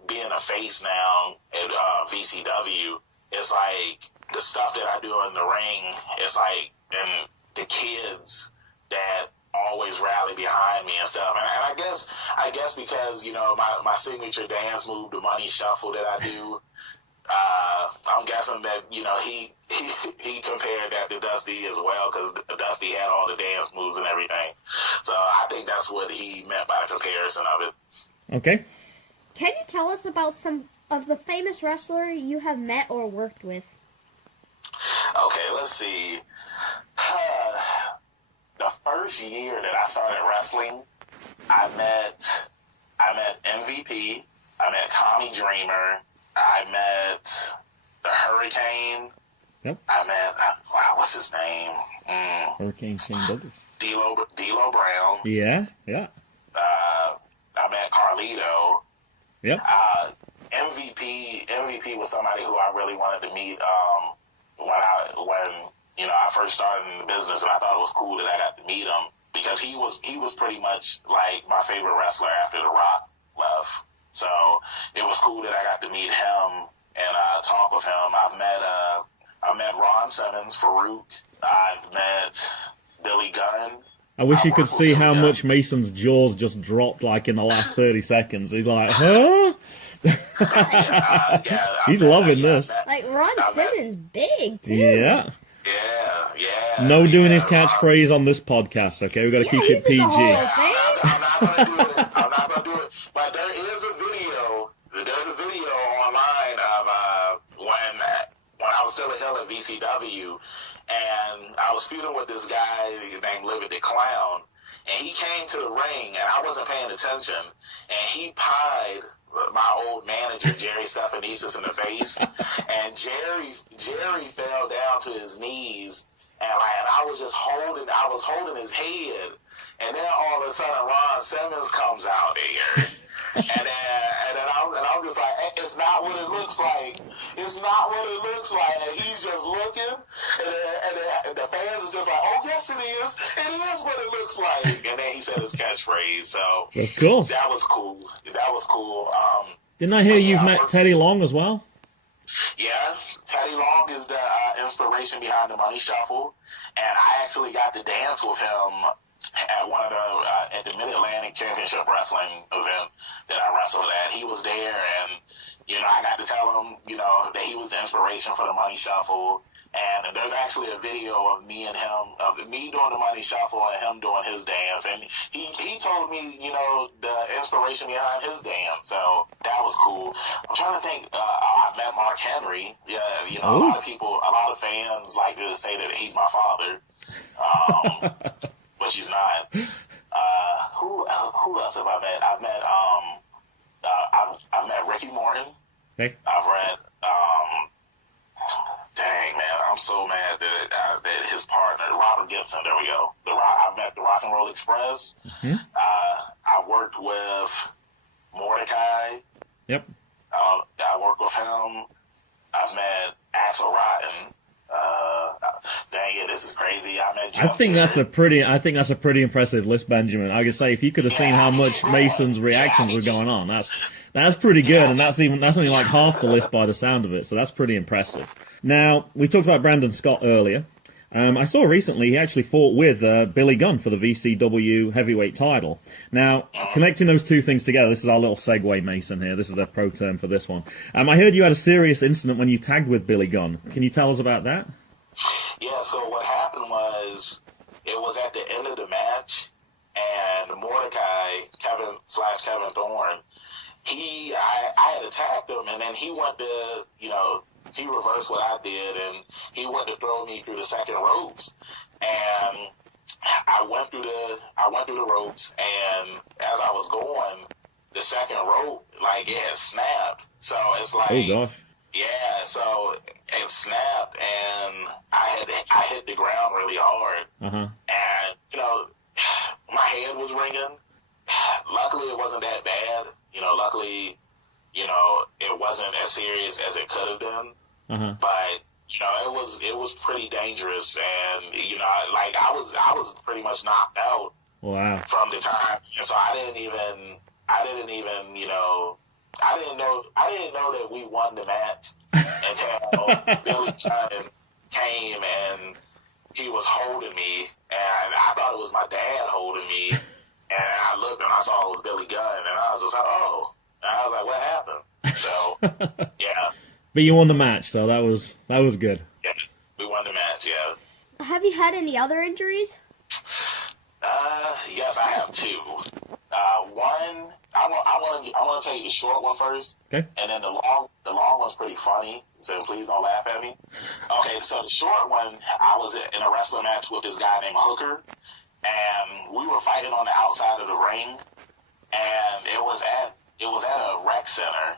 being a face now at VCW. It's like the stuff that I do in the ring. It's like, and the kids that always rally behind me and stuff. And I guess because my signature dance move, the money shuffle that I do. I'm guessing that he compared that to Dusty as well, because Dusty had all the dance moves and everything. So I think that's what he meant by the comparison of it. Okay. Can you tell us about some of the famous wrestlers you have met or worked with? Okay, let's see. The first year that I started wrestling, I met MVP. I met Tommy Dreamer. I met the Hurricane. Yep. I met what's his name? Hurricane Shane Douglas. D'Lo Brown. Yeah. I met Carlito. Yep. MVP was somebody who I really wanted to meet when I first started in the business, and I thought it was cool that I got to meet him because he was pretty much like my favorite wrestler after The Rock left. So it was cool that I got to meet him and talk with him. I met Ron Simmons, Farouk. I've met Billy Gunn. I wish you could see how much Mason's jaws just dropped, like, in the last 30 seconds. He's like, huh? He's loving this. Like, Ron Simmons, big, too. Yeah. Yeah. No doing his catchphrase on this podcast, okay? We've got to keep it PG. I'm not going to do it. But there is a video. There's a video online of when I was still a heel at VCW, and I was feuding with this guy named Livid the Clown, and he came to the ring, and I wasn't paying attention, and he pied my old manager, Jerry Stephanisis, in the face, and Jerry fell down to his knees, and I was holding his head, and then all of a sudden Ron Simmons comes out there. And then I'm just like, it's not what it looks like. It's not what it looks like. And he's just looking, and the fans are just like, oh, yes, it is. It is what it looks like. And then he said his catchphrase. So of course. That was cool. Didn't I hear you've met Teddy Long as well? Yeah, Teddy Long is the inspiration behind the Money Shuffle. And I actually got to dance with him at one of at the Mid-Atlantic Championship Wrestling event that I wrestled at. He was there, and I got to tell him that he was the inspiration for the Money Shuffle. And there's actually a video of me and him, of me doing the Money Shuffle and him doing his dance. And he told me the inspiration behind his dance. So that was cool. I'm trying to think. I met Mark Henry. Yeah, a lot of fans like to say that he's my father. But she's not. Who else have I met? I've met Ricky Morton. Hey. I've read. Dang man, I'm so mad that his partner Robert Gibson. There we go. I met the Rock and Roll Express. Mm-hmm. I worked with Mordecai. Yep. and I think that's a pretty impressive list, Benjamin. I could say if you could have seen how much Mason's reactions were going on, that's pretty good, and that's only like half the list by the sound of it. So that's pretty impressive. Now we talked about Brandon Scott earlier. I saw recently he actually fought with Billy Gunn for the VCW heavyweight title. Now, connecting those two things together, this is our little segue, Mason, here. This is the pro term for this one. I heard you had a serious incident when you tagged with Billy Gunn. Can you tell us about that? Yeah, so what happened was, it was at the end of the match, and Mordecai, Kevin Thorne, I had attacked him, and then he went to, he reversed what I did, and he went to throw me through the second ropes, and I went through the ropes, and as I was going, the second rope, like, it had snapped. So it's like, oh gosh. Yeah, so it snapped, and I hit the ground really hard, and my head was ringing. Luckily, it wasn't that bad. Luckily, it wasn't as serious as it could have been. But it was pretty dangerous, and I was pretty much knocked out. Wow. From the time, and so I didn't even I didn't know that we won the match until Billy Gunn came and he was holding me, and I thought it was my dad holding me, and I looked and I saw it was Billy Gunn, and I was just like, oh, and I was like, what happened? So yeah. But you won the match, so that was good. Yeah, we won the match. Yeah. Have you had any other injuries? Yes, I have two. One, I want to tell you the short one first. Okay. And then the long one's pretty funny, so please don't laugh at me. Okay, so the short one, I was in a wrestling match with this guy named Hooker, and we were fighting on the outside of the ring, and it was at a rec center,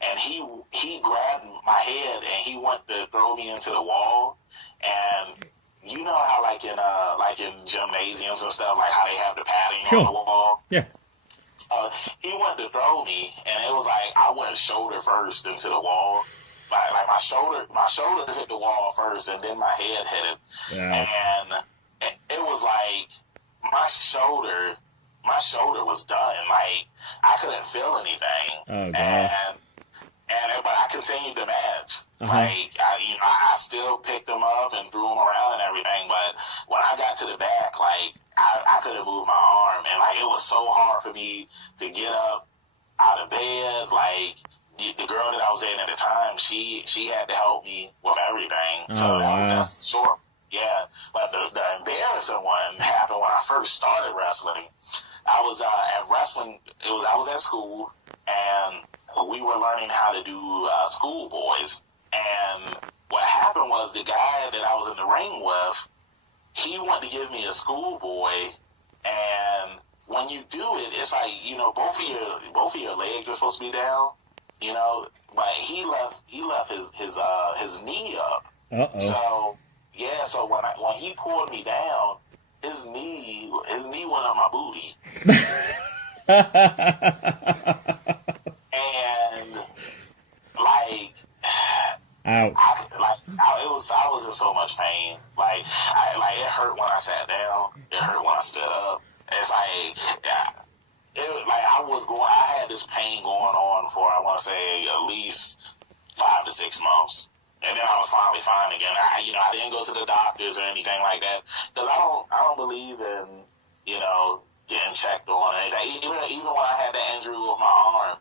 and he grabbed my head and he went to throw me into the wall, and you know how like in gymnasiums and stuff, like how they have the padding on the wall? Yeah. He went to throw me, and it was like I went shoulder first into the wall. Like my shoulder hit the wall first, and then my head hit it. Yeah. And it was like my shoulder was done. Like I couldn't feel anything. Oh gosh. But I continued the match. Like I still picked him up and threw him around and everything. But when I got to the back, like I couldn't move my arm, and like it was so hard for me to get up out of bed. Like the girl that I was dating at the time, she had to help me with everything. So that's short. Yeah, but the embarrassing one happened when I first started wrestling. I was at wrestling. I was at school, and we were learning how to do schoolboys. And what happened was the guy that I was in the ring with, he wanted to give me a schoolboy, and when you do it, it's like both of your legs are supposed to be down, but he left his knee up. Uh-oh. So yeah, so when he pulled me down, his knee went up my booty. And like, ouch. I was in so much pain. Like it hurt when I sat down. It hurt when I stood up. It's like, I had this pain going on for, I want to say, at least 5 to 6 months. And then I was finally fine again. I didn't go to the doctors or anything like that, because I don't believe in, getting checked on. Even when I had the injury with my arm,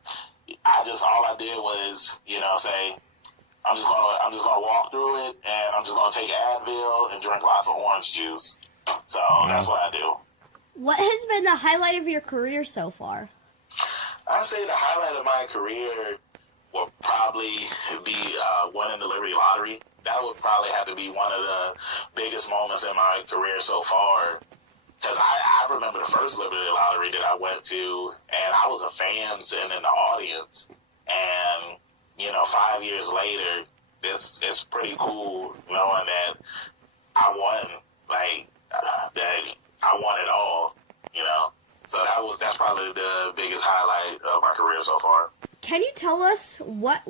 all I did was, say, I'm just gonna walk through it, and I'm just gonna take Advil and drink lots of orange juice. So that's what I do. What has been the highlight of your career so far? I'd say the highlight of my career will probably be winning the Liberty Lottery. That would probably have to be one of the biggest moments in my career so far. Because I remember the first Liberty Lottery that I went to, and I was a fan sitting in the audience. And 5 years later, it's pretty cool knowing that I won. Like that I won it all. So that's probably the biggest highlight of my career so far. Can you tell us what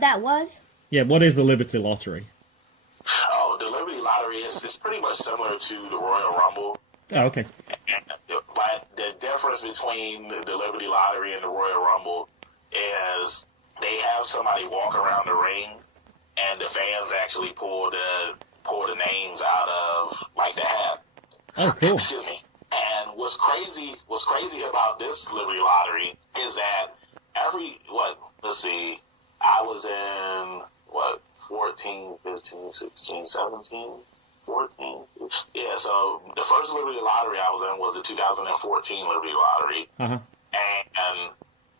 that was? Yeah, what is the Liberty Lottery? Oh, the Liberty Lottery Lottery is pretty much similar to the Royal Rumble. Oh, okay. But the difference between the Liberty Lottery and the Royal Rumble is they have somebody walk around the ring, and the fans actually pull the names out of like the hat. Oh, cool. Excuse me. And what's crazy about this Liberty Lottery is that I was in 14, 15, 16, 17, 14. Yeah, so the first Liberty Lottery I was in was the 2014 Liberty Lottery. Uh-huh. And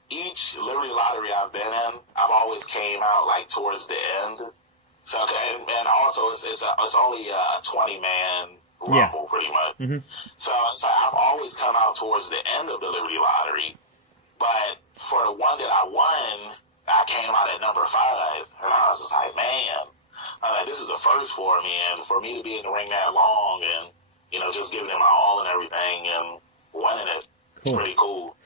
each Liberty Lottery I've been in, I've always came out like towards the end. So, and also it's only a 20-man rumble, pretty much. Mm-hmm. So I've always come out towards the end of the Liberty Lottery. But for the one that I won, I came out at number 5, and I was just like, man, this is a first for me, and for me to be in the ring that long, and just giving it my all and everything, and winning it, it's pretty cool.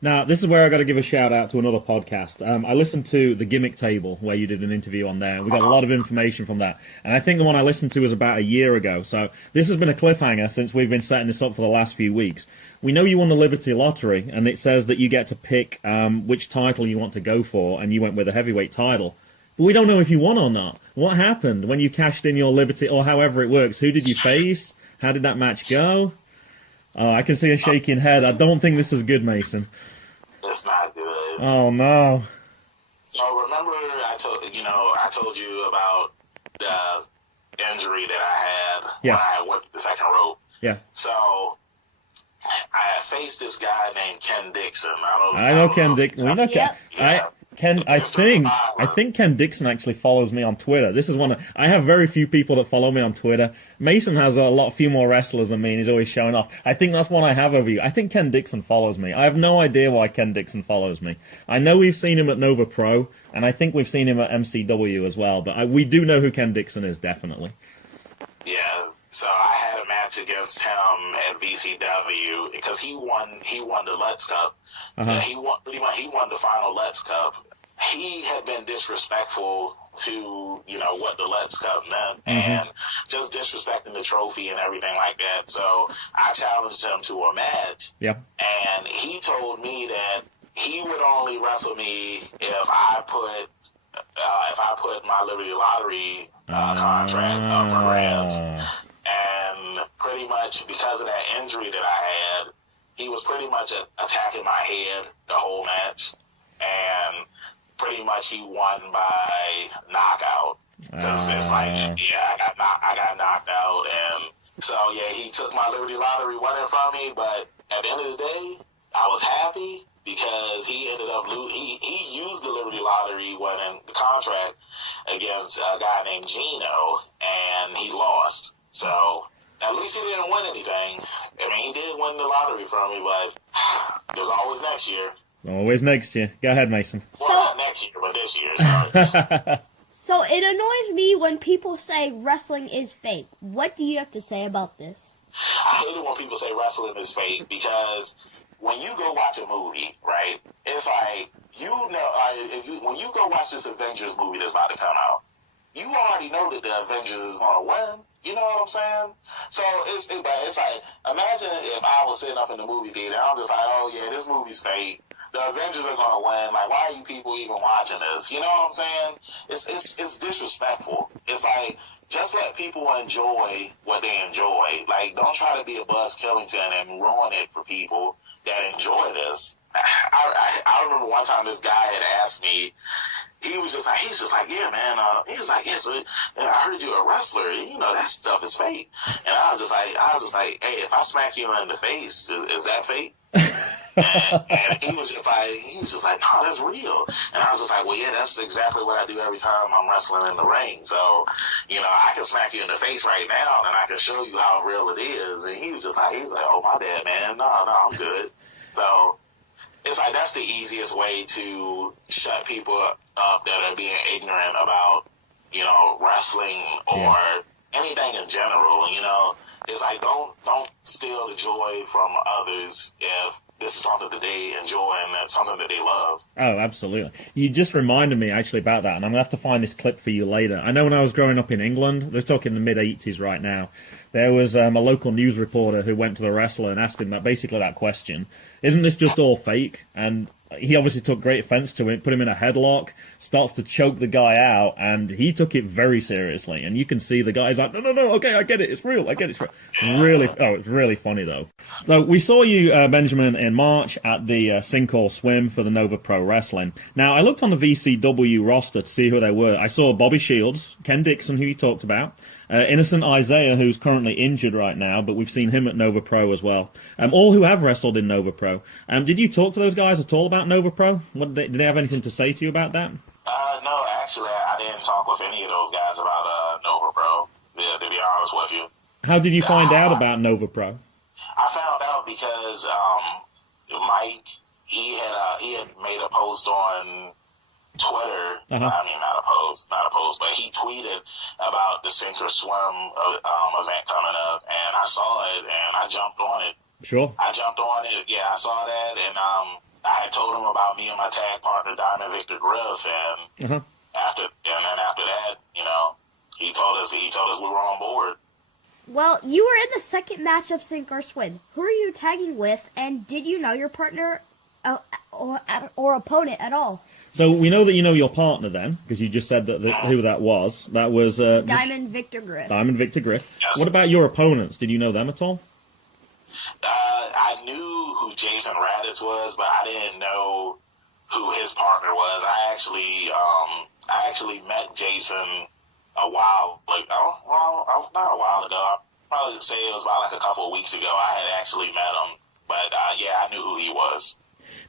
Now, this is where I got to give a shout out to another podcast. I listened to the Gimmick Table, where you did an interview on there. We got a lot of information from that, and I think the one I listened to was about a year ago. So this has been a cliffhanger since we've been setting this up for the last few weeks. We know you won the Liberty Lottery, and it says that you get to pick which title you want to go for, and you went with a heavyweight title. But we don't know if you won or not. What happened when you cashed in your Liberty, or however it works? Who did you face? How did that match go? Oh, I can see a shaking head. I don't think this is good, Mason. It's not good. Oh, no. So remember I told you about the injury that I had when I went to the second rope. Yeah. So I faced this guy named Ken Dixon. I know Ken Dixon. We know Ken. Yeah. I think Ken Dixon actually follows me on Twitter. This is I have very few people that follow me on Twitter. Mason has a few more wrestlers than me, and he's always showing off. I think that's one I have over you. I think Ken Dixon follows me. I have no idea why Ken Dixon follows me. I know we've seen him at Nova Pro, and I think we've seen him at MCW as well, but we do know who Ken Dixon is, definitely. Yeah. So I had a match against him at VCW because he won the Let's Cup. Uh-huh. He won the final Let's Cup. He had been disrespectful to what the Let's Cup meant, and just disrespecting the trophy and everything like that. So I challenged him to a match. Yeah. And he told me that he would only wrestle me if I put my Liberty Lottery contract up for grabs. And pretty much because of that injury that I had, he was pretty much attacking my head the whole match. And pretty much he won by knockout. Because it's like, I got knocked out. And so, he took my Liberty Lottery winning from me. But at the end of the day, I was happy because he ended up he used the Liberty Lottery winning the contract against a guy named Gino, and he lost. So at least he didn't win anything. I mean, he did win the lottery from me, but there's always next year. Always next year. Go ahead, Mason. Well, not next year, but this year. Sorry. So it annoys me when people say wrestling is fake. What do you have to say about this? I hate it when people say wrestling is fake because when you go watch a movie, right, it's like, when you go watch this Avengers movie that's about to come out, you already know that the Avengers is going to win. You know what I'm saying? So it's like, imagine if I was sitting up in the movie theater and I'm just like, oh yeah, this movie's fake. The Avengers are going to win. Like, why are you people even watching this? You know what I'm saying? It's disrespectful. It's like, just let people enjoy what they enjoy. Like, don't try to be a Buzz Killington and ruin it for people that enjoy this. I remember one time this guy had asked me, he's just like, yeah, man. He was like, yeah, so I heard you're a wrestler. You know, that stuff is fake. And I was just like, hey, if I smack you in the face, is that fake? and he was just like, no, that's real. And I was just like, well, yeah, that's exactly what I do every time I'm wrestling in the ring. So, I can smack you in the face right now, and I can show you how real it is. And he was like, oh, my bad, man. No, I'm good. So it's like that's the easiest way to shut people up that are being ignorant about, wrestling or anything in general. It's like don't steal the joy from others if this is something that they enjoy and that's something that they love. Oh, absolutely. You just reminded me actually about that, and I'm going to have to find this clip for you later. I know when I was growing up in England, we're talking the mid-'80s right now, there was a local news reporter who went to the wrestler and asked him basically that question, isn't this just all fake? And he obviously took great offense to it, put him in a headlock, starts to choke the guy out, and he took it very seriously. And you can see the guy's like, no, okay, I get it, it's real, it's real. It's really funny, though. So we saw you, Benjamin, in March at the Sink or Swim for the Nova Pro Wrestling. Now, I looked on the VCW roster to see who they were. I saw Bobby Shields, Ken Dixon, who you talked about, Innocent Isaiah, who's currently injured right now, but we've seen him at Nova Pro as well. All who have wrestled in Nova Pro. Did you talk to those guys at all about Nova Pro? Did they have anything to say to you about that? No, actually, I didn't talk with any of those guys about Nova Pro, to be honest with you. How did you find out about Nova Pro? I found out because Mike, he had made a post on Twitter. I mean, not a post, but he tweeted about the Sink or Swim event coming up, and I saw it, and I jumped on it. Sure. I jumped on it. Yeah, I saw that, and I had told him about me and my tag partner, Diamond Victor Griff, and after that, you know, he told us we were on board. Well, you were in the second match of Sink or Swim. Who are you tagging with, and did you know your partner or opponent at all? So we know that you know your partner then, because you just said who that was. That was Diamond Victor Griff. Diamond Victor Griff. Yes. What about your opponents? Did you know them at all? I knew who Jason Raditz was, but I didn't know who his partner was. I actually met Jason not a while ago. I'd probably say it was about like a couple of weeks ago. I had actually met him, but yeah, I knew who he was.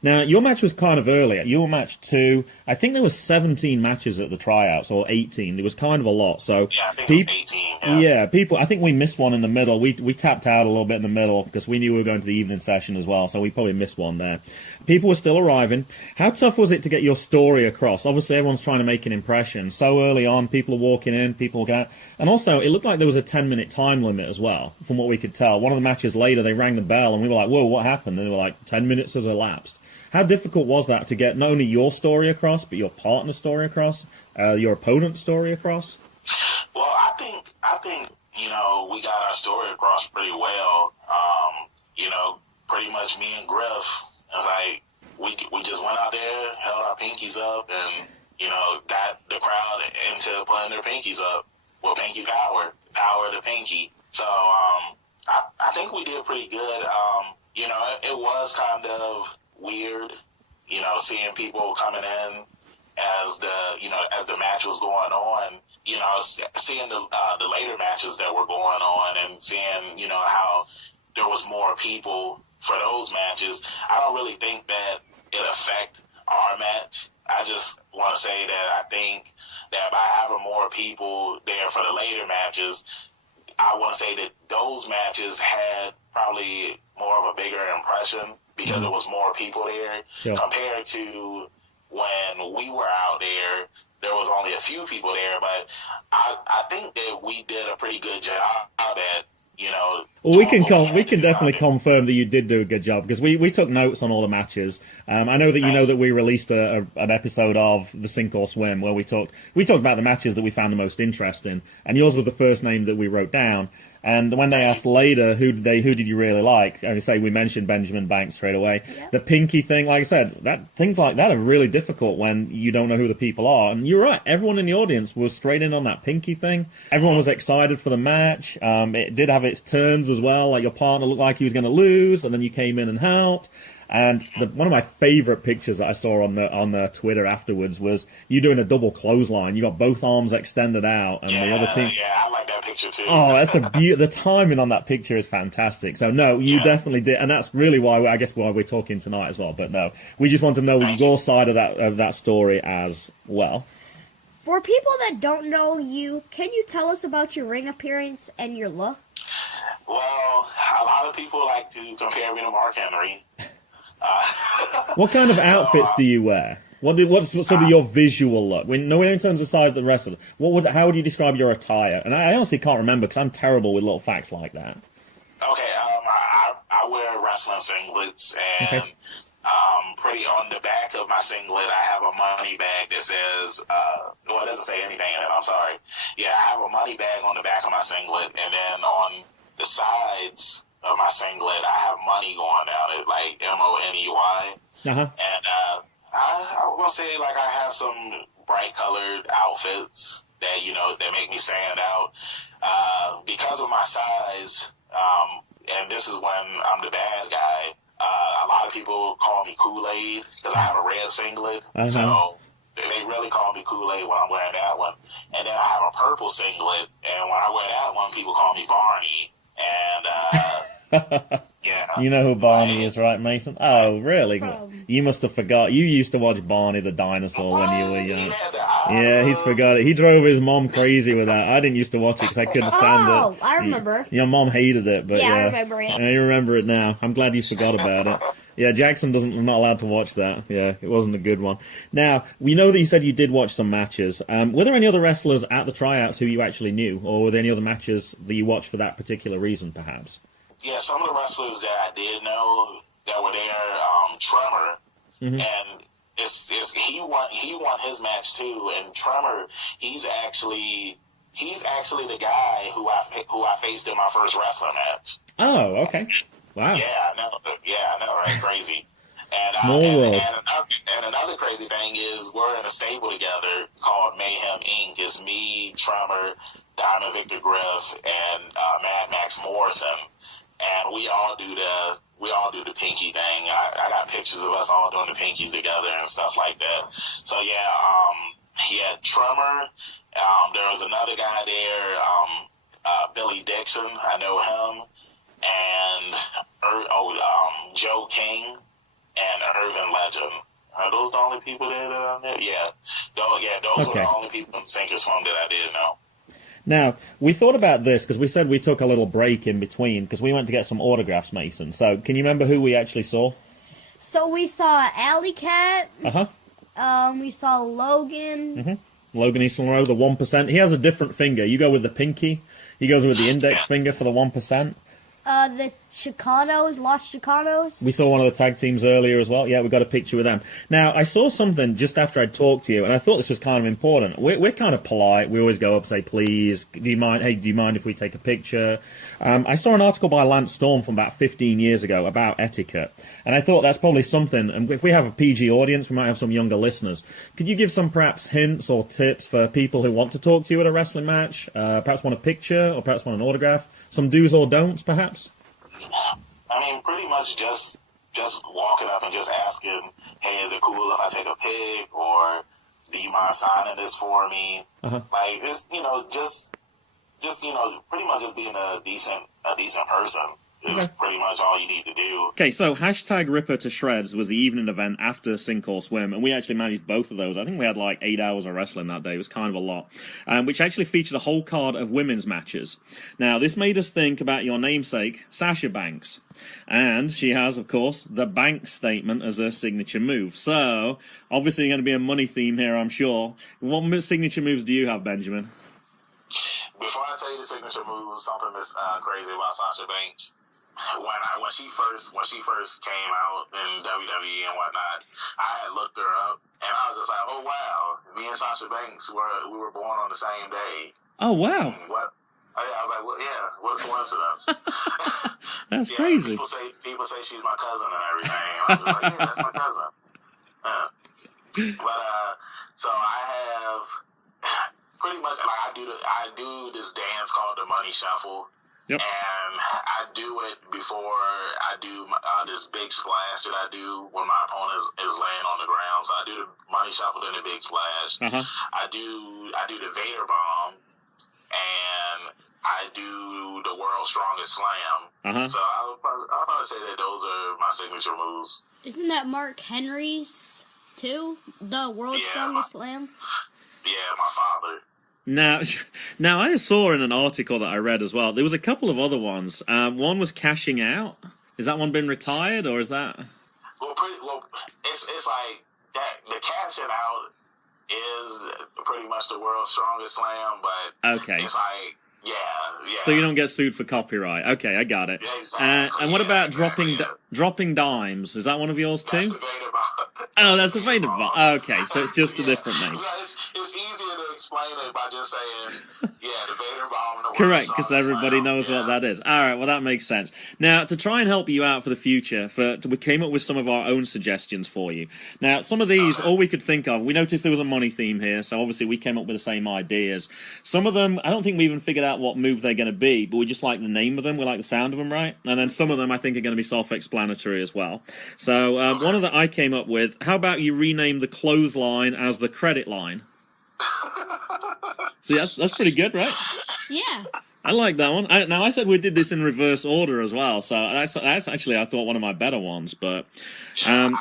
Now, your match was kind of earlier. Your match 2, I think there was 17 matches at the tryouts, or 18. There was kind of a lot. So yeah, I think it was 18. Yeah, people. I think we missed one in the middle. We tapped out a little bit in the middle because we knew we were going to the evening session as well, so we probably missed one there. People were still arriving. How tough was it to get your story across? Obviously, everyone's trying to make an impression. So early on, people are walking in, people get... And also, it looked like there was a 10-minute time limit as well, from what we could tell. One of the matches later, they rang the bell, and we were like, whoa, what happened? And they were like, 10 minutes has elapsed. How difficult was that to get not only your story across, but your partner's story across, your opponent's story across? Well, I think you know, we got our story across pretty well. You know, pretty much me and Griff, we just went out there, held our pinkies up, and you know, got the crowd into putting their pinkies up with pinky power to pinky. So I think we did pretty good. You know, it was kind of weird, you know, seeing people coming in as the match was going on, you know, seeing the later matches that were going on and seeing, you know, how there was more people for those matches. I don't really think that it affect our match. I just want to say that I think that by having more people there for the later matches, I want to say that those matches had probably more of a bigger impression because there was more people there compared to when we were out there. There was only a few people there, but I think that we did a pretty good job at, you know. Well, we can definitely confirm that you did do a good job because we took notes on all the matches. I know that you know that we released an episode of the Sink or Swim where we talked about the matches that we found the most interesting, and yours was the first name that we wrote down. And when they asked later who did you really like, I say we mentioned Benjamin Banks straight away. Yep. The pinky thing, like I said, things like that are really difficult when you don't know who the people are. And you're right, everyone in the audience was straight in on that pinky thing. Everyone was excited for the match. It did have its turns as well. Like your partner looked like he was going to lose, and then you came in and helped. And one of my favorite pictures that I saw on the Twitter afterwards was you doing a double clothesline. You got both arms extended out, and the other team. Yeah, I like that picture too. Oh, that's the timing on that picture is fantastic. So no, you definitely did, and that's really why we're talking tonight as well. But no, we just want to know your side of that story as well. For people that don't know you, can you tell us about your ring appearance and your look? Well, a lot of people like to compare me to Mark Henry. What kind of outfits do you wear? What's sort of your visual look? In terms of size of the wrestler, how would you describe your attire? And I honestly can't remember because I'm terrible with little facts like that. Okay, I wear wrestling singlets, and Okay. pretty on the back of my singlet, I have a money bag that says, well, it doesn't say anything in it, I'm sorry. Yeah, I have a money bag on the back of my singlet, and then on the sides of my singlet, I have money going down it, like MONEY. Uh-huh. And I will say, like, I have some bright colored outfits that, you know, that make me stand out. Because of my size, and this is when I'm the bad guy, a lot of people call me Kool-Aid because I have a red singlet. Uh-huh. So they really call me Kool-Aid when I'm wearing that one. And then I have a purple singlet, and when I wear that one, people call me Barney. And, yeah. You know who Barney is, right, Mason? Oh, really? You must have forgot. You used to watch Barney the dinosaur when you were young. Yeah, he's forgot it. He drove his mom crazy with that. I didn't used to watch it because I couldn't stand it. Oh, I remember. Your mom hated it, but Yeah, I remember it. You remember it now. I'm glad you forgot about it. Yeah, Jackson not allowed to watch that. Yeah, it wasn't a good one. Now, we know that you said you did watch some matches. Were there any other wrestlers at the tryouts who you actually knew, or were there any other matches that you watched for that particular reason, perhaps? Yeah, some of the wrestlers that I did know that were there, Tremor, and he won his match too. And Tremor, he's actually the guy who I faced in my first wrestling match. Oh, okay. Wow. Yeah, I know, right? Crazy. And, Small world. And another crazy thing is we're in a stable together called Mayhem Inc. It's me, Tremor, Diamond Victor Griff, and Mad Max Morrison. And we all do the pinky thing. I got pictures of us all doing the pinkies together and stuff like that. So yeah, Tremor. There was another guy there, Billy Dixon. I know him. And Joe King and Irvin Legend. Are those the only people that are there? Yeah. Those were the only people in Sink or Swim that I did know. Now, we thought about this because we said we took a little break in between because we went to get some autographs, Mason. So, can you remember who we actually saw? So, we saw Alley Cat. Uh-huh. We saw Logan. Mm-hmm. Logan Easton Rowe, the 1%. He has a different finger. You go with the pinky. He goes with the index finger for the 1%. The Chicanos, Lost Chicanos. We saw one of the tag teams earlier as well. Yeah, we got a picture with them. Now, I saw something just after I'd talked to you, and I thought this was kind of important. We're kind of polite. We always go up and say, please, do you mind if we take a picture? I saw an article by Lance Storm from about 15 years ago about etiquette, and I thought that's probably something, and if we have a PG audience, we might have some younger listeners. Could you give some perhaps hints or tips for people who want to talk to you at a wrestling match, perhaps want a picture or perhaps want an autograph? Some do's or don'ts, perhaps? I mean, pretty much just walking up and just asking, hey, is it cool if I take a pic, or do you mind signing this for me? Uh-huh. Like, it's, pretty much just being a decent person is pretty much all you need to do. Okay, so hashtag Ripper to Shreds was the evening event after Sink or Swim, and we actually managed both of those. I think we had like 8 hours of wrestling that day. It was kind of a lot, which actually featured a whole card of women's matches. Now, this made us think about your namesake, Sasha Banks. And she has, of course, the Banks statement as her signature move. So, obviously going to be a money theme here, I'm sure. What signature moves do you have, Benjamin? Before I tell you the signature moves, something that's crazy about Sasha Banks. When she first came out in WWE and whatnot, I had looked her up and I was just like, oh wow, me and Sasha Banks we were born on the same day. Oh wow! What? Oh, yeah, I was like, well, yeah, what coincidence? That's crazy. People say she's my cousin and everything. And I'm just like, yeah, that's my cousin. But so I have pretty much like I do this dance called the Money Shuffle. Yep. And I do it before I do this big splash that I do when my opponent is laying on the ground. So I do the Money Shuffle, then the big splash. Uh-huh. I do the Vader Bomb, and I do the World's Strongest Slam. Uh-huh. So I'll probably say that those are my signature moves. Isn't that Mark Henry's too? The World's Strongest Slam? Yeah, my father. Now I saw in an article that I read as well, there was a couple of other ones. One was Cashing Out. Is that one been retired, or is that? Well, it's like that. The Cashing Out is pretty much the World's Strongest Slam, but okay. It's like Yeah. So you don't get sued for copyright. Okay, I got it. Yeah, exactly. And what about exactly, dropping dimes? Is that one of yours too? That's the Vader bomb. Oh, that's the Vader bomb. Okay, so it's just a different name. Yeah, it's easier to explain it by just saying, the Vader bomb. Correct, because everybody knows what that is. All right, well, that makes sense. Now, to try and help you out for the future, we came up with some of our own suggestions for you. Now, some of these, all we could think of, we noticed there was a money theme here, so obviously we came up with the same ideas. Some of them, I don't think we even figured out what move they're going to be, but we just like the name of them, we like the sound of them, right? And then some of them I think are going to be self-explanatory as well. So, one of that I came up with, how about you rename the clothesline as the credit line? See, that's pretty good, right? Yeah. I like that one. I said we did this in reverse order as well, so that's actually, I thought, one of my better ones. But I like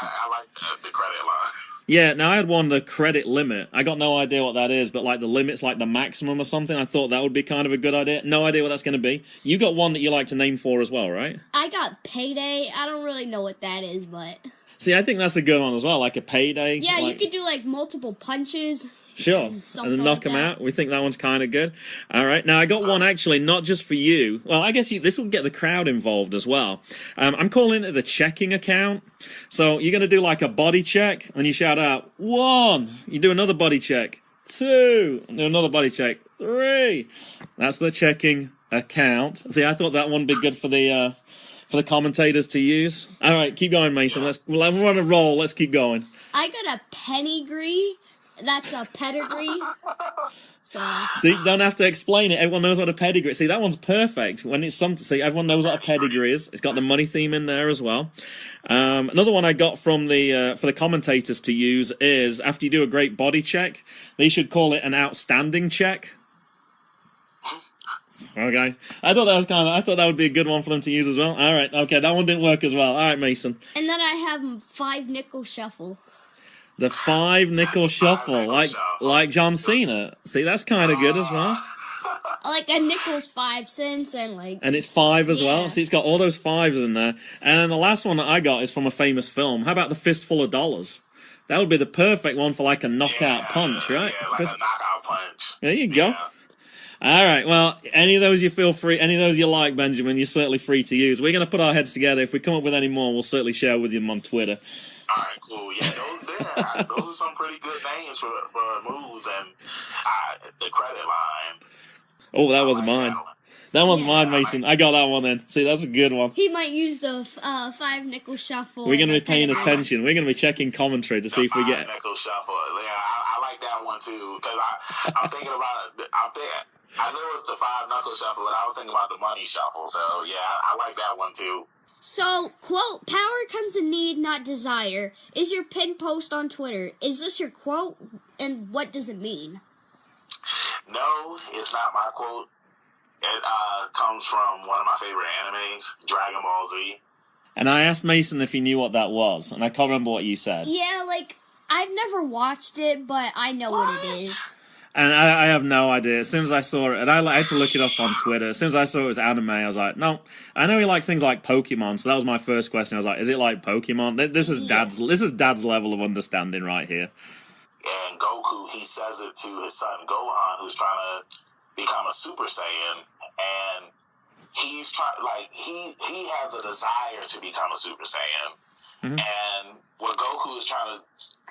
the credit line. Yeah, now I had one, the credit limit. I got no idea what that is, but like the limit's like the maximum or something. I thought that would be kind of a good idea. No idea what that's going to be. You got one that you like to name for as well, right? I got payday. I don't really know what that is, but... See, I think that's a good one as well, like a payday. Yeah, like... you could do like multiple punches. Sure, and then knock them out. We think that one's kind of good. All right, now I got one actually, not just for you. Well, I guess this will get the crowd involved as well. I'm calling it the checking account. So you're going to do like a body check, and you shout out, 1. You do another body check. 2. Do another body check. 3. That's the checking account. See, I thought that one would be good for the commentators to use. All right, keep going, Mason. We're on a roll. Let's keep going. I got a pedigree. That's a pedigree. So. See, don't have to explain it. Everyone knows what a pedigree is. See, that one's perfect. When it's something, see, everyone knows what a pedigree is. It's got the money theme in there as well. Another one I got from for the commentators to use is after you do a great body check, they should call it an outstanding check. Okay, I thought that would be a good one for them to use as well. All right, okay, that one didn't work as well. All right, Mason. And then I have 5 nickel shuffle. The 5 nickel shuffle, like John Cena. See, that's kind of good as well. Like a nickel's 5 cents and it's 5 as well. See, it's got all those 5s in there. And then the last one that I got is from a famous film. How about the fistful of dollars? That would be the perfect one for like a knockout punch, right? Yeah, like a knockout punch. There you go. All right, well, any of those you feel free, any of those you like, Benjamin, you're certainly free to use. We're going to put our heads together. If we come up with any more, we'll certainly share with you on Twitter. All right, cool. Yeah, those are some pretty good names for moves, and the credit line. Oh, that was mine. That one's mine, Mason. I got that one in. See, that's a good one. He might use the 5 nickel shuffle. We're going to be paying attention. We're going to be checking commentary to see if we get... nickel shuffle. Yeah, I like that one, too, because I'm thinking about it. I knew it was the 5 knuckle shuffle, but I was thinking about the money shuffle. So, yeah, I like that one, too. So, quote, power comes in need, not desire, is your pinned post on Twitter. Is this your quote, and what does it mean? No, it's not my quote. It comes from one of my favorite animes, Dragon Ball Z. And I asked Mason if he knew what that was, and I can't remember what you said. Yeah, I've never watched it, but I know what it is. And I have no idea. As soon as I saw it, and I had to look it up on Twitter. As soon as I saw it was anime, I was like, no. I know he likes things like Pokemon, so that was my first question. I was like, is it like Pokemon? This is Dad's level of understanding right here. And Goku, he says it to his son Gohan, who's trying to become a Super Saiyan, and he's trying, he has a desire to become a Super Saiyan. Mm-hmm. And what Goku is trying to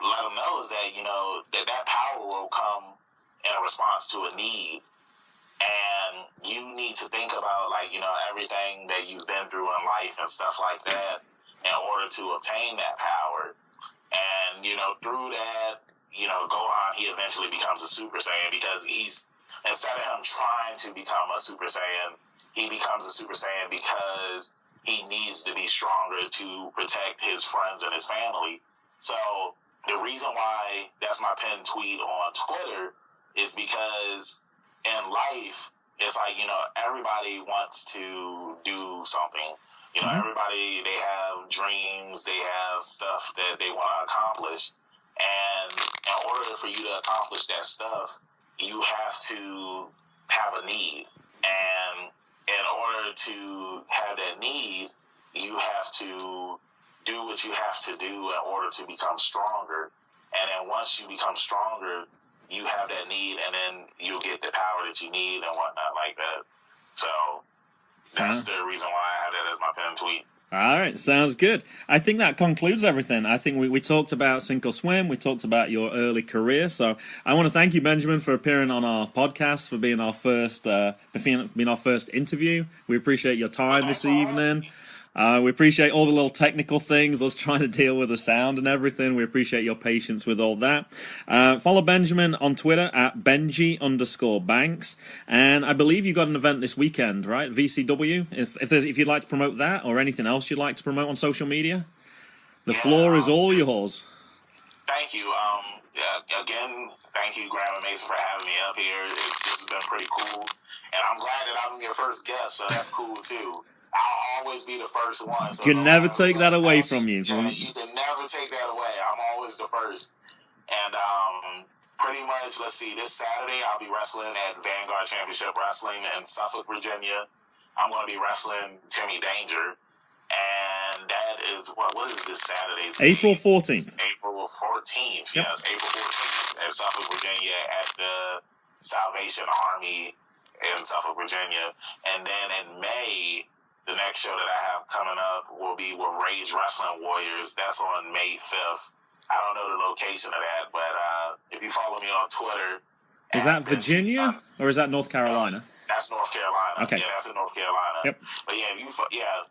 let him know is that, that power will come in a response to a need, and you need to think about everything that you've been through in life and stuff like that in order to obtain that power. And through that, Gohan, he eventually becomes a Super Saiyan because instead of him trying to become a Super Saiyan, he becomes a Super Saiyan because he needs to be stronger to protect his friends and his family. So the reason why that's my pinned tweet on Twitter is because in life, it's everybody wants to do something. Everybody, they have dreams, they have stuff that they want to accomplish. And in order for you to accomplish that stuff, you have to have a need. And in order to have that need, you have to do what you have to do in order to become stronger. And then once you become stronger, you have that need, and then you'll get the power that you need and whatnot like that. So that's the reason why I have that as my pinned tweet. All right, sounds good. I think that concludes everything. I think we talked about Sink or Swim. We talked about your early career. So I want to thank you, Benjamin, for appearing on our podcast, for being our first interview. We appreciate your time this evening. We appreciate all the little technical things, us trying to deal with the sound and everything. We appreciate your patience with all that. Follow Benjamin on Twitter at Benji_Banks. And I believe you got an event this weekend, right? VCW. If you'd like to promote that or anything else you'd like to promote on social media, the floor is all yours. Thank you. Again, thank you, Graham and Mason, for having me up here. This has been pretty cool. And I'm glad that I'm your first guest, so that's cool too. I'll always be the first one. So you can never take that away from you. Yeah, you can never take that away. I'm always the first. And pretty much, let's see, this Saturday I'll be wrestling at Vanguard Championship Wrestling in Suffolk, Virginia. I'm going to be wrestling Timmy Danger. And that is, what is this Saturday's April 14th. April 14th. Yep. Yes, April 14th at Suffolk, Virginia at the Salvation Army in Suffolk, Virginia. And then in May, the next show that I have coming up will be with Rage Wrestling Warriors. That's on May 5th. I don't know the location of that, but if you follow me on Twitter. Is that Virginia or is that North Carolina? That's North Carolina. Okay. Yeah, that's in North Carolina. Yep. But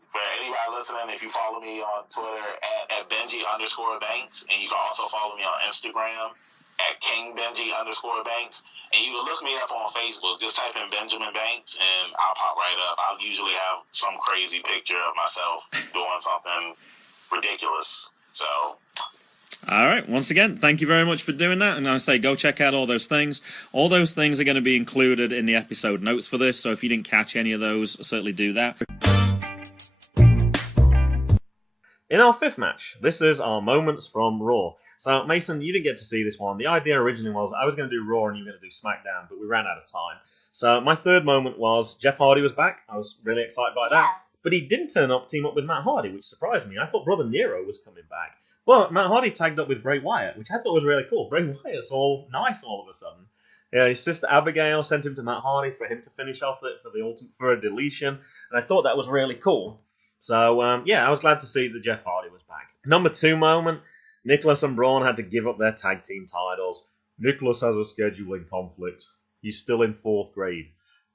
for anybody listening, if you follow me on Twitter at Benji_Banks, and you can also follow me on Instagram at KingBenji_Banks. And you can look me up on Facebook. Just type in Benjamin Banks, and I'll pop right up. I'll usually have some crazy picture of myself doing something ridiculous. So. All right. Once again, thank you very much for doing that. And I say go check out all those things. All those things are going to be included in the episode notes for this. So if you didn't catch any of those, certainly do that. In our fifth match, this is our Moments from Raw. So, Mason, you didn't get to see this one. The idea originally was I was going to do Raw and you were going to do SmackDown, but we ran out of time. So, my third moment was Jeff Hardy was back. I was really excited by that. But he didn't turn up, team up with Matt Hardy, which surprised me. I thought Brother Nero was coming back. But Matt Hardy tagged up with Bray Wyatt, which I thought was really cool. Bray Wyatt's all nice all of a sudden. Yeah, his sister Abigail sent him to Matt Hardy for him to finish off it for a deletion, and I thought that was really cool. So, I was glad to see that Jeff Hardy was back. Number 2 moment, Nicholas and Braun had to give up their tag team titles. Nicholas has a scheduling conflict. He's still in 4th grade.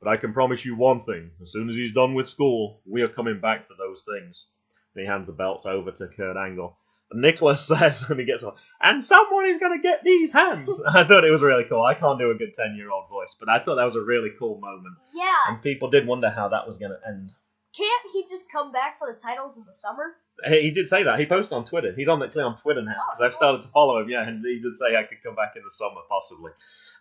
But I can promise you one thing. As soon as he's done with school, we are coming back for those things. And he hands the belts over to Kurt Angle. And Nicholas says, when he gets on, and someone is going to get these hands. I thought it was really cool. I can't do a good 10-year-old voice, but I thought that was a really cool moment. Yeah. And people did wonder how that was going to end. Can't he just come back for the titles in the summer? He did say that. He posted on Twitter. He's actually on Twitter now because I've started to follow him. Yeah, and he did say I could come back in the summer, possibly.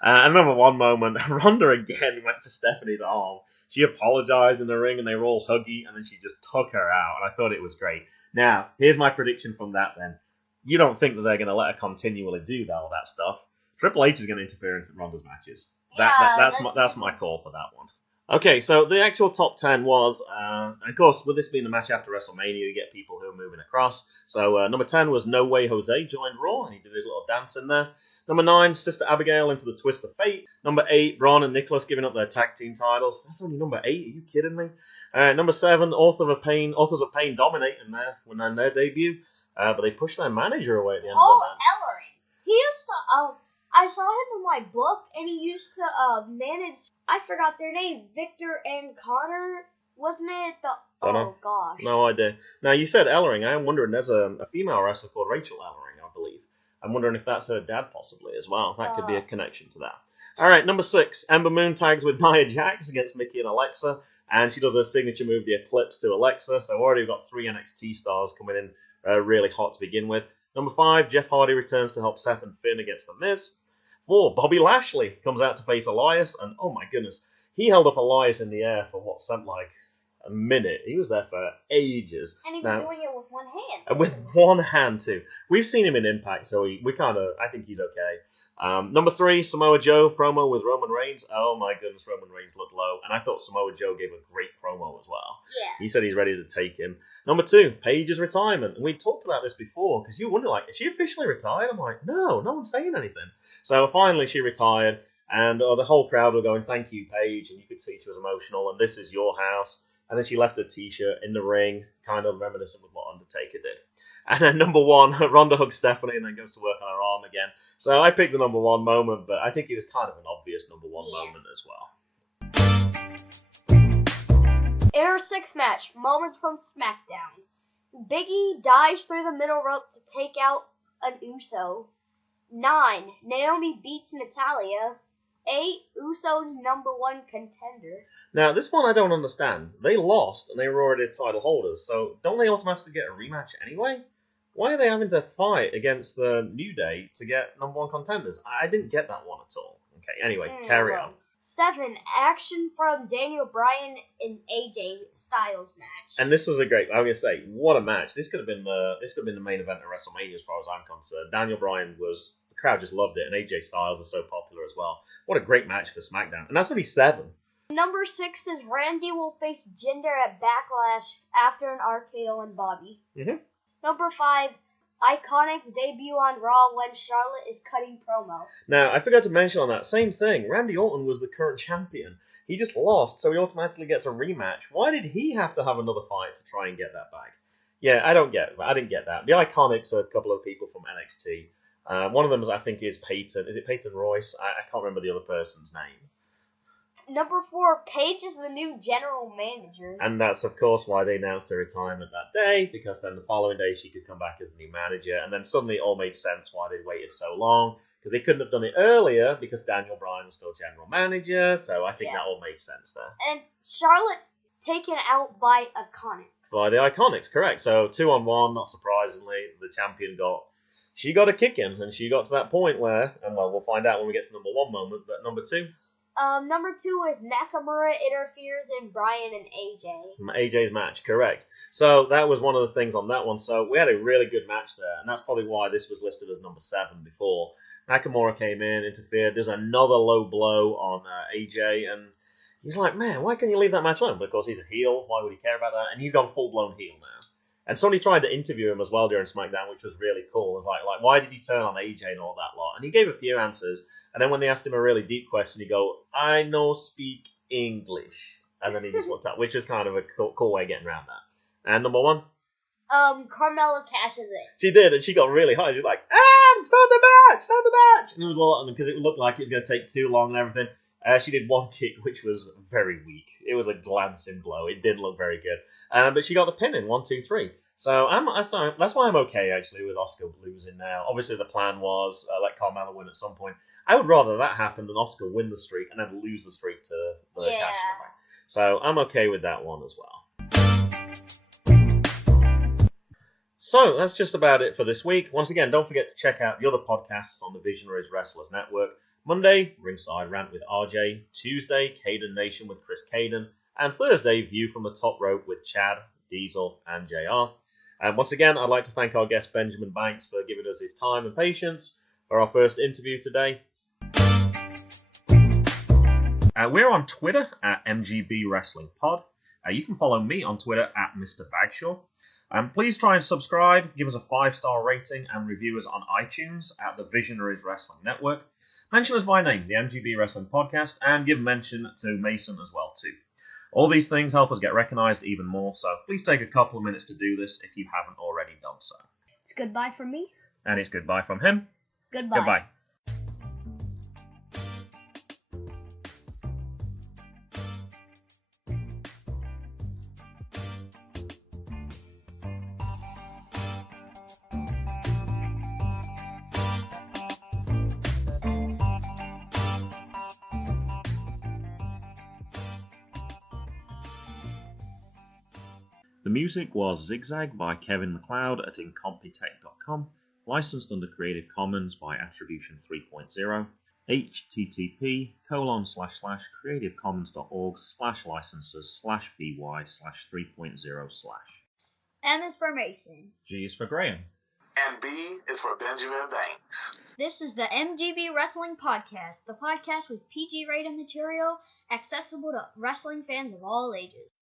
I remember one moment, Ronda again went for Stephanie's arm. She apologized in the ring, and they were all huggy, and then she just took her out, and I thought it was great. Now, here's my prediction from that then. You don't think that they're going to let her continually do all that stuff. Triple H is going to interfere in Ronda's matches. That's my call for that one. Okay, so the actual top 10 was, of course, with this being the match after WrestleMania, you get people who are moving across. So number 10 was No Way Jose joined Raw, and he did his little dance in there. Number 9, Sister Abigail into the Twist of Fate. Number 8, Braun and Nicholas giving up their tag team titles. That's only number 8, are you kidding me? Number 7, Authors of Pain dominating there when on their debut, but they pushed their manager away at the end of the match. Ellering. He used to, I saw him in my book, and he used to manage, I forgot their name, Victor and Connor, wasn't it? Gosh. No idea. Now, you said Ellering. I am wondering, there's a female wrestler called Rachel Ellering, I believe. I'm wondering if that's her dad possibly as well. That could be a connection to that. All right, number 6, Ember Moon tags with Nia Jax against Mickey and Alexa, and she does her signature move, the Eclipse, to Alexa. So already got 3 NXT stars coming in really hot to begin with. Number 5, Jeff Hardy returns to help Seth and Finn against The Miz. 4, Bobby Lashley comes out to face Elias, and oh my goodness, he held up Elias in the air for what seemed like a minute. He was there for ages. And he was doing it with one hand. And with one hand, too. We've seen him in Impact, so I think he's okay. Number 3, Samoa Joe promo with Roman Reigns. Oh my goodness, Roman Reigns looked low, and I thought Samoa Joe gave a great promo as well. Yeah. He said he's ready to take him. Number 2, Paige's retirement. And we talked about this before, because you wonder, like, is she officially retired? I'm like, no one's saying anything. So finally she retired, and the whole crowd were going, "Thank you, Paige," and you could see she was emotional, and "This is your house." And then she left her t-shirt in the ring, kind of reminiscent with what Undertaker did. And then number 1, Ronda hugs Stephanie and then goes to work on her arm again. So I picked the number 1 moment, but I think it was kind of an obvious number 1 moment as well. In our 6th match, moments from SmackDown. Big E dives through the middle rope to take out an Uso. 9, Naomi beats Natalya. 8, Uso's number 1 contender. Now, this one I don't understand. They lost, and they were already title holders, so don't they automatically get a rematch anyway? Why are they having to fight against the New Day to get number 1 contenders? I didn't get that one at all. Okay, anyway, carry on. 7, action from Daniel Bryan and AJ Styles match. And this was a great, I'm going to say, what a match. This could have been the main event at WrestleMania as far as I'm concerned. Daniel Bryan the crowd just loved it, and AJ Styles is so popular as well. What a great match for SmackDown. And that's only 7. Number 6 is Randy will face Jinder at Backlash after an RKO on Bobby. Mm-hmm. Number 5, Iconics debut on Raw when Charlotte is cutting promo. Now, I forgot to mention on that same thing, Randy Orton was the current champion. He just lost, so he automatically gets a rematch. Why did he have to have another fight to try and get that back? Yeah, I didn't get that. The Iconics are a couple of people from NXT. One of them, I think, is Peyton. Is it Peyton Royce? I can't remember the other person's name. Number 4, Paige is the new general manager. And that's, of course, why they announced her retirement that day, because then the following day she could come back as the new manager, and then suddenly it all made sense why they'd waited so long, because they couldn't have done it earlier, because Daniel Bryan was still general manager, so I think that all made sense there. And Charlotte taken out by Iconics. By the Iconics, correct. So 2-on-1, not surprisingly, the champion got a kick-in, and she got to that point where, and well, we'll find out when we get to number 1 moment, but number 2... Number 2 is Nakamura interferes in Bryan and AJ. AJ's match, correct. So that was one of the things on that one. So we had a really good match there, and that's probably why this was listed as number 7 before. Nakamura came in, interfered. There's another low blow on AJ, and he's like, man, why can't you leave that match alone? Because he's a heel. Why would he care about that? And he's gone full-blown heel now. And somebody tried to interview him as well during SmackDown, which was really cool. It was like, why did you turn on AJ and all that lot? And he gave a few answers. And then when they asked him a really deep question, he go, I no speak English. And then he just walked out, which is kind of a cool way of getting around that. And number 1? Carmella cashes in. She did, and she got really high. She was like, stop the match! And it was a lot, because it looked like it was going to take too long and everything. She did one kick, which was very weak. It was a glancing blow. It did look very good. But she got the pin in 1, 2, 3. So that's why I'm okay, actually, with Asuka losing now. Obviously, the plan was let Carmella win at some point. I would rather that happen than Asuka win the streak and then lose the streak to the cash back. So I'm okay with that one as well. So that's just about it for this week. Once again, don't forget to check out the other podcasts on the Visionaries Wrestlers Network. Monday, Ringside Rant with RJ. Tuesday, Cayden Nation with Chris Cayden. And Thursday, View from the Top Rope with Chad, Diesel, and JR. And once again, I'd like to thank our guest Benjamin Banks for giving us his time and patience for our first interview today. We're on Twitter at MGB Wrestling Pod. You can follow me on Twitter at Mr. Bagshaw. Please try and subscribe, give us a 5-star rating, and review us on iTunes at the Visionaries Wrestling Network. Mention us by name, the MGB Wrestling Podcast, and give mention to Mason as well too. All these things help us get recognised even more, so please take a couple of minutes to do this if you haven't already done so. It's goodbye from me. And it's goodbye from him. Goodbye. Goodbye. The music was Zigzag by Kevin MacLeod at Incompetech.com, licensed under Creative Commons by Attribution 3.0, http://creativecommons.org/licenses/vy/3.0/. M is for Mason. G is for Graham. And B is for Benjamin Banks. This is the MGB Wrestling Podcast, the podcast with PG-rated material accessible to wrestling fans of all ages.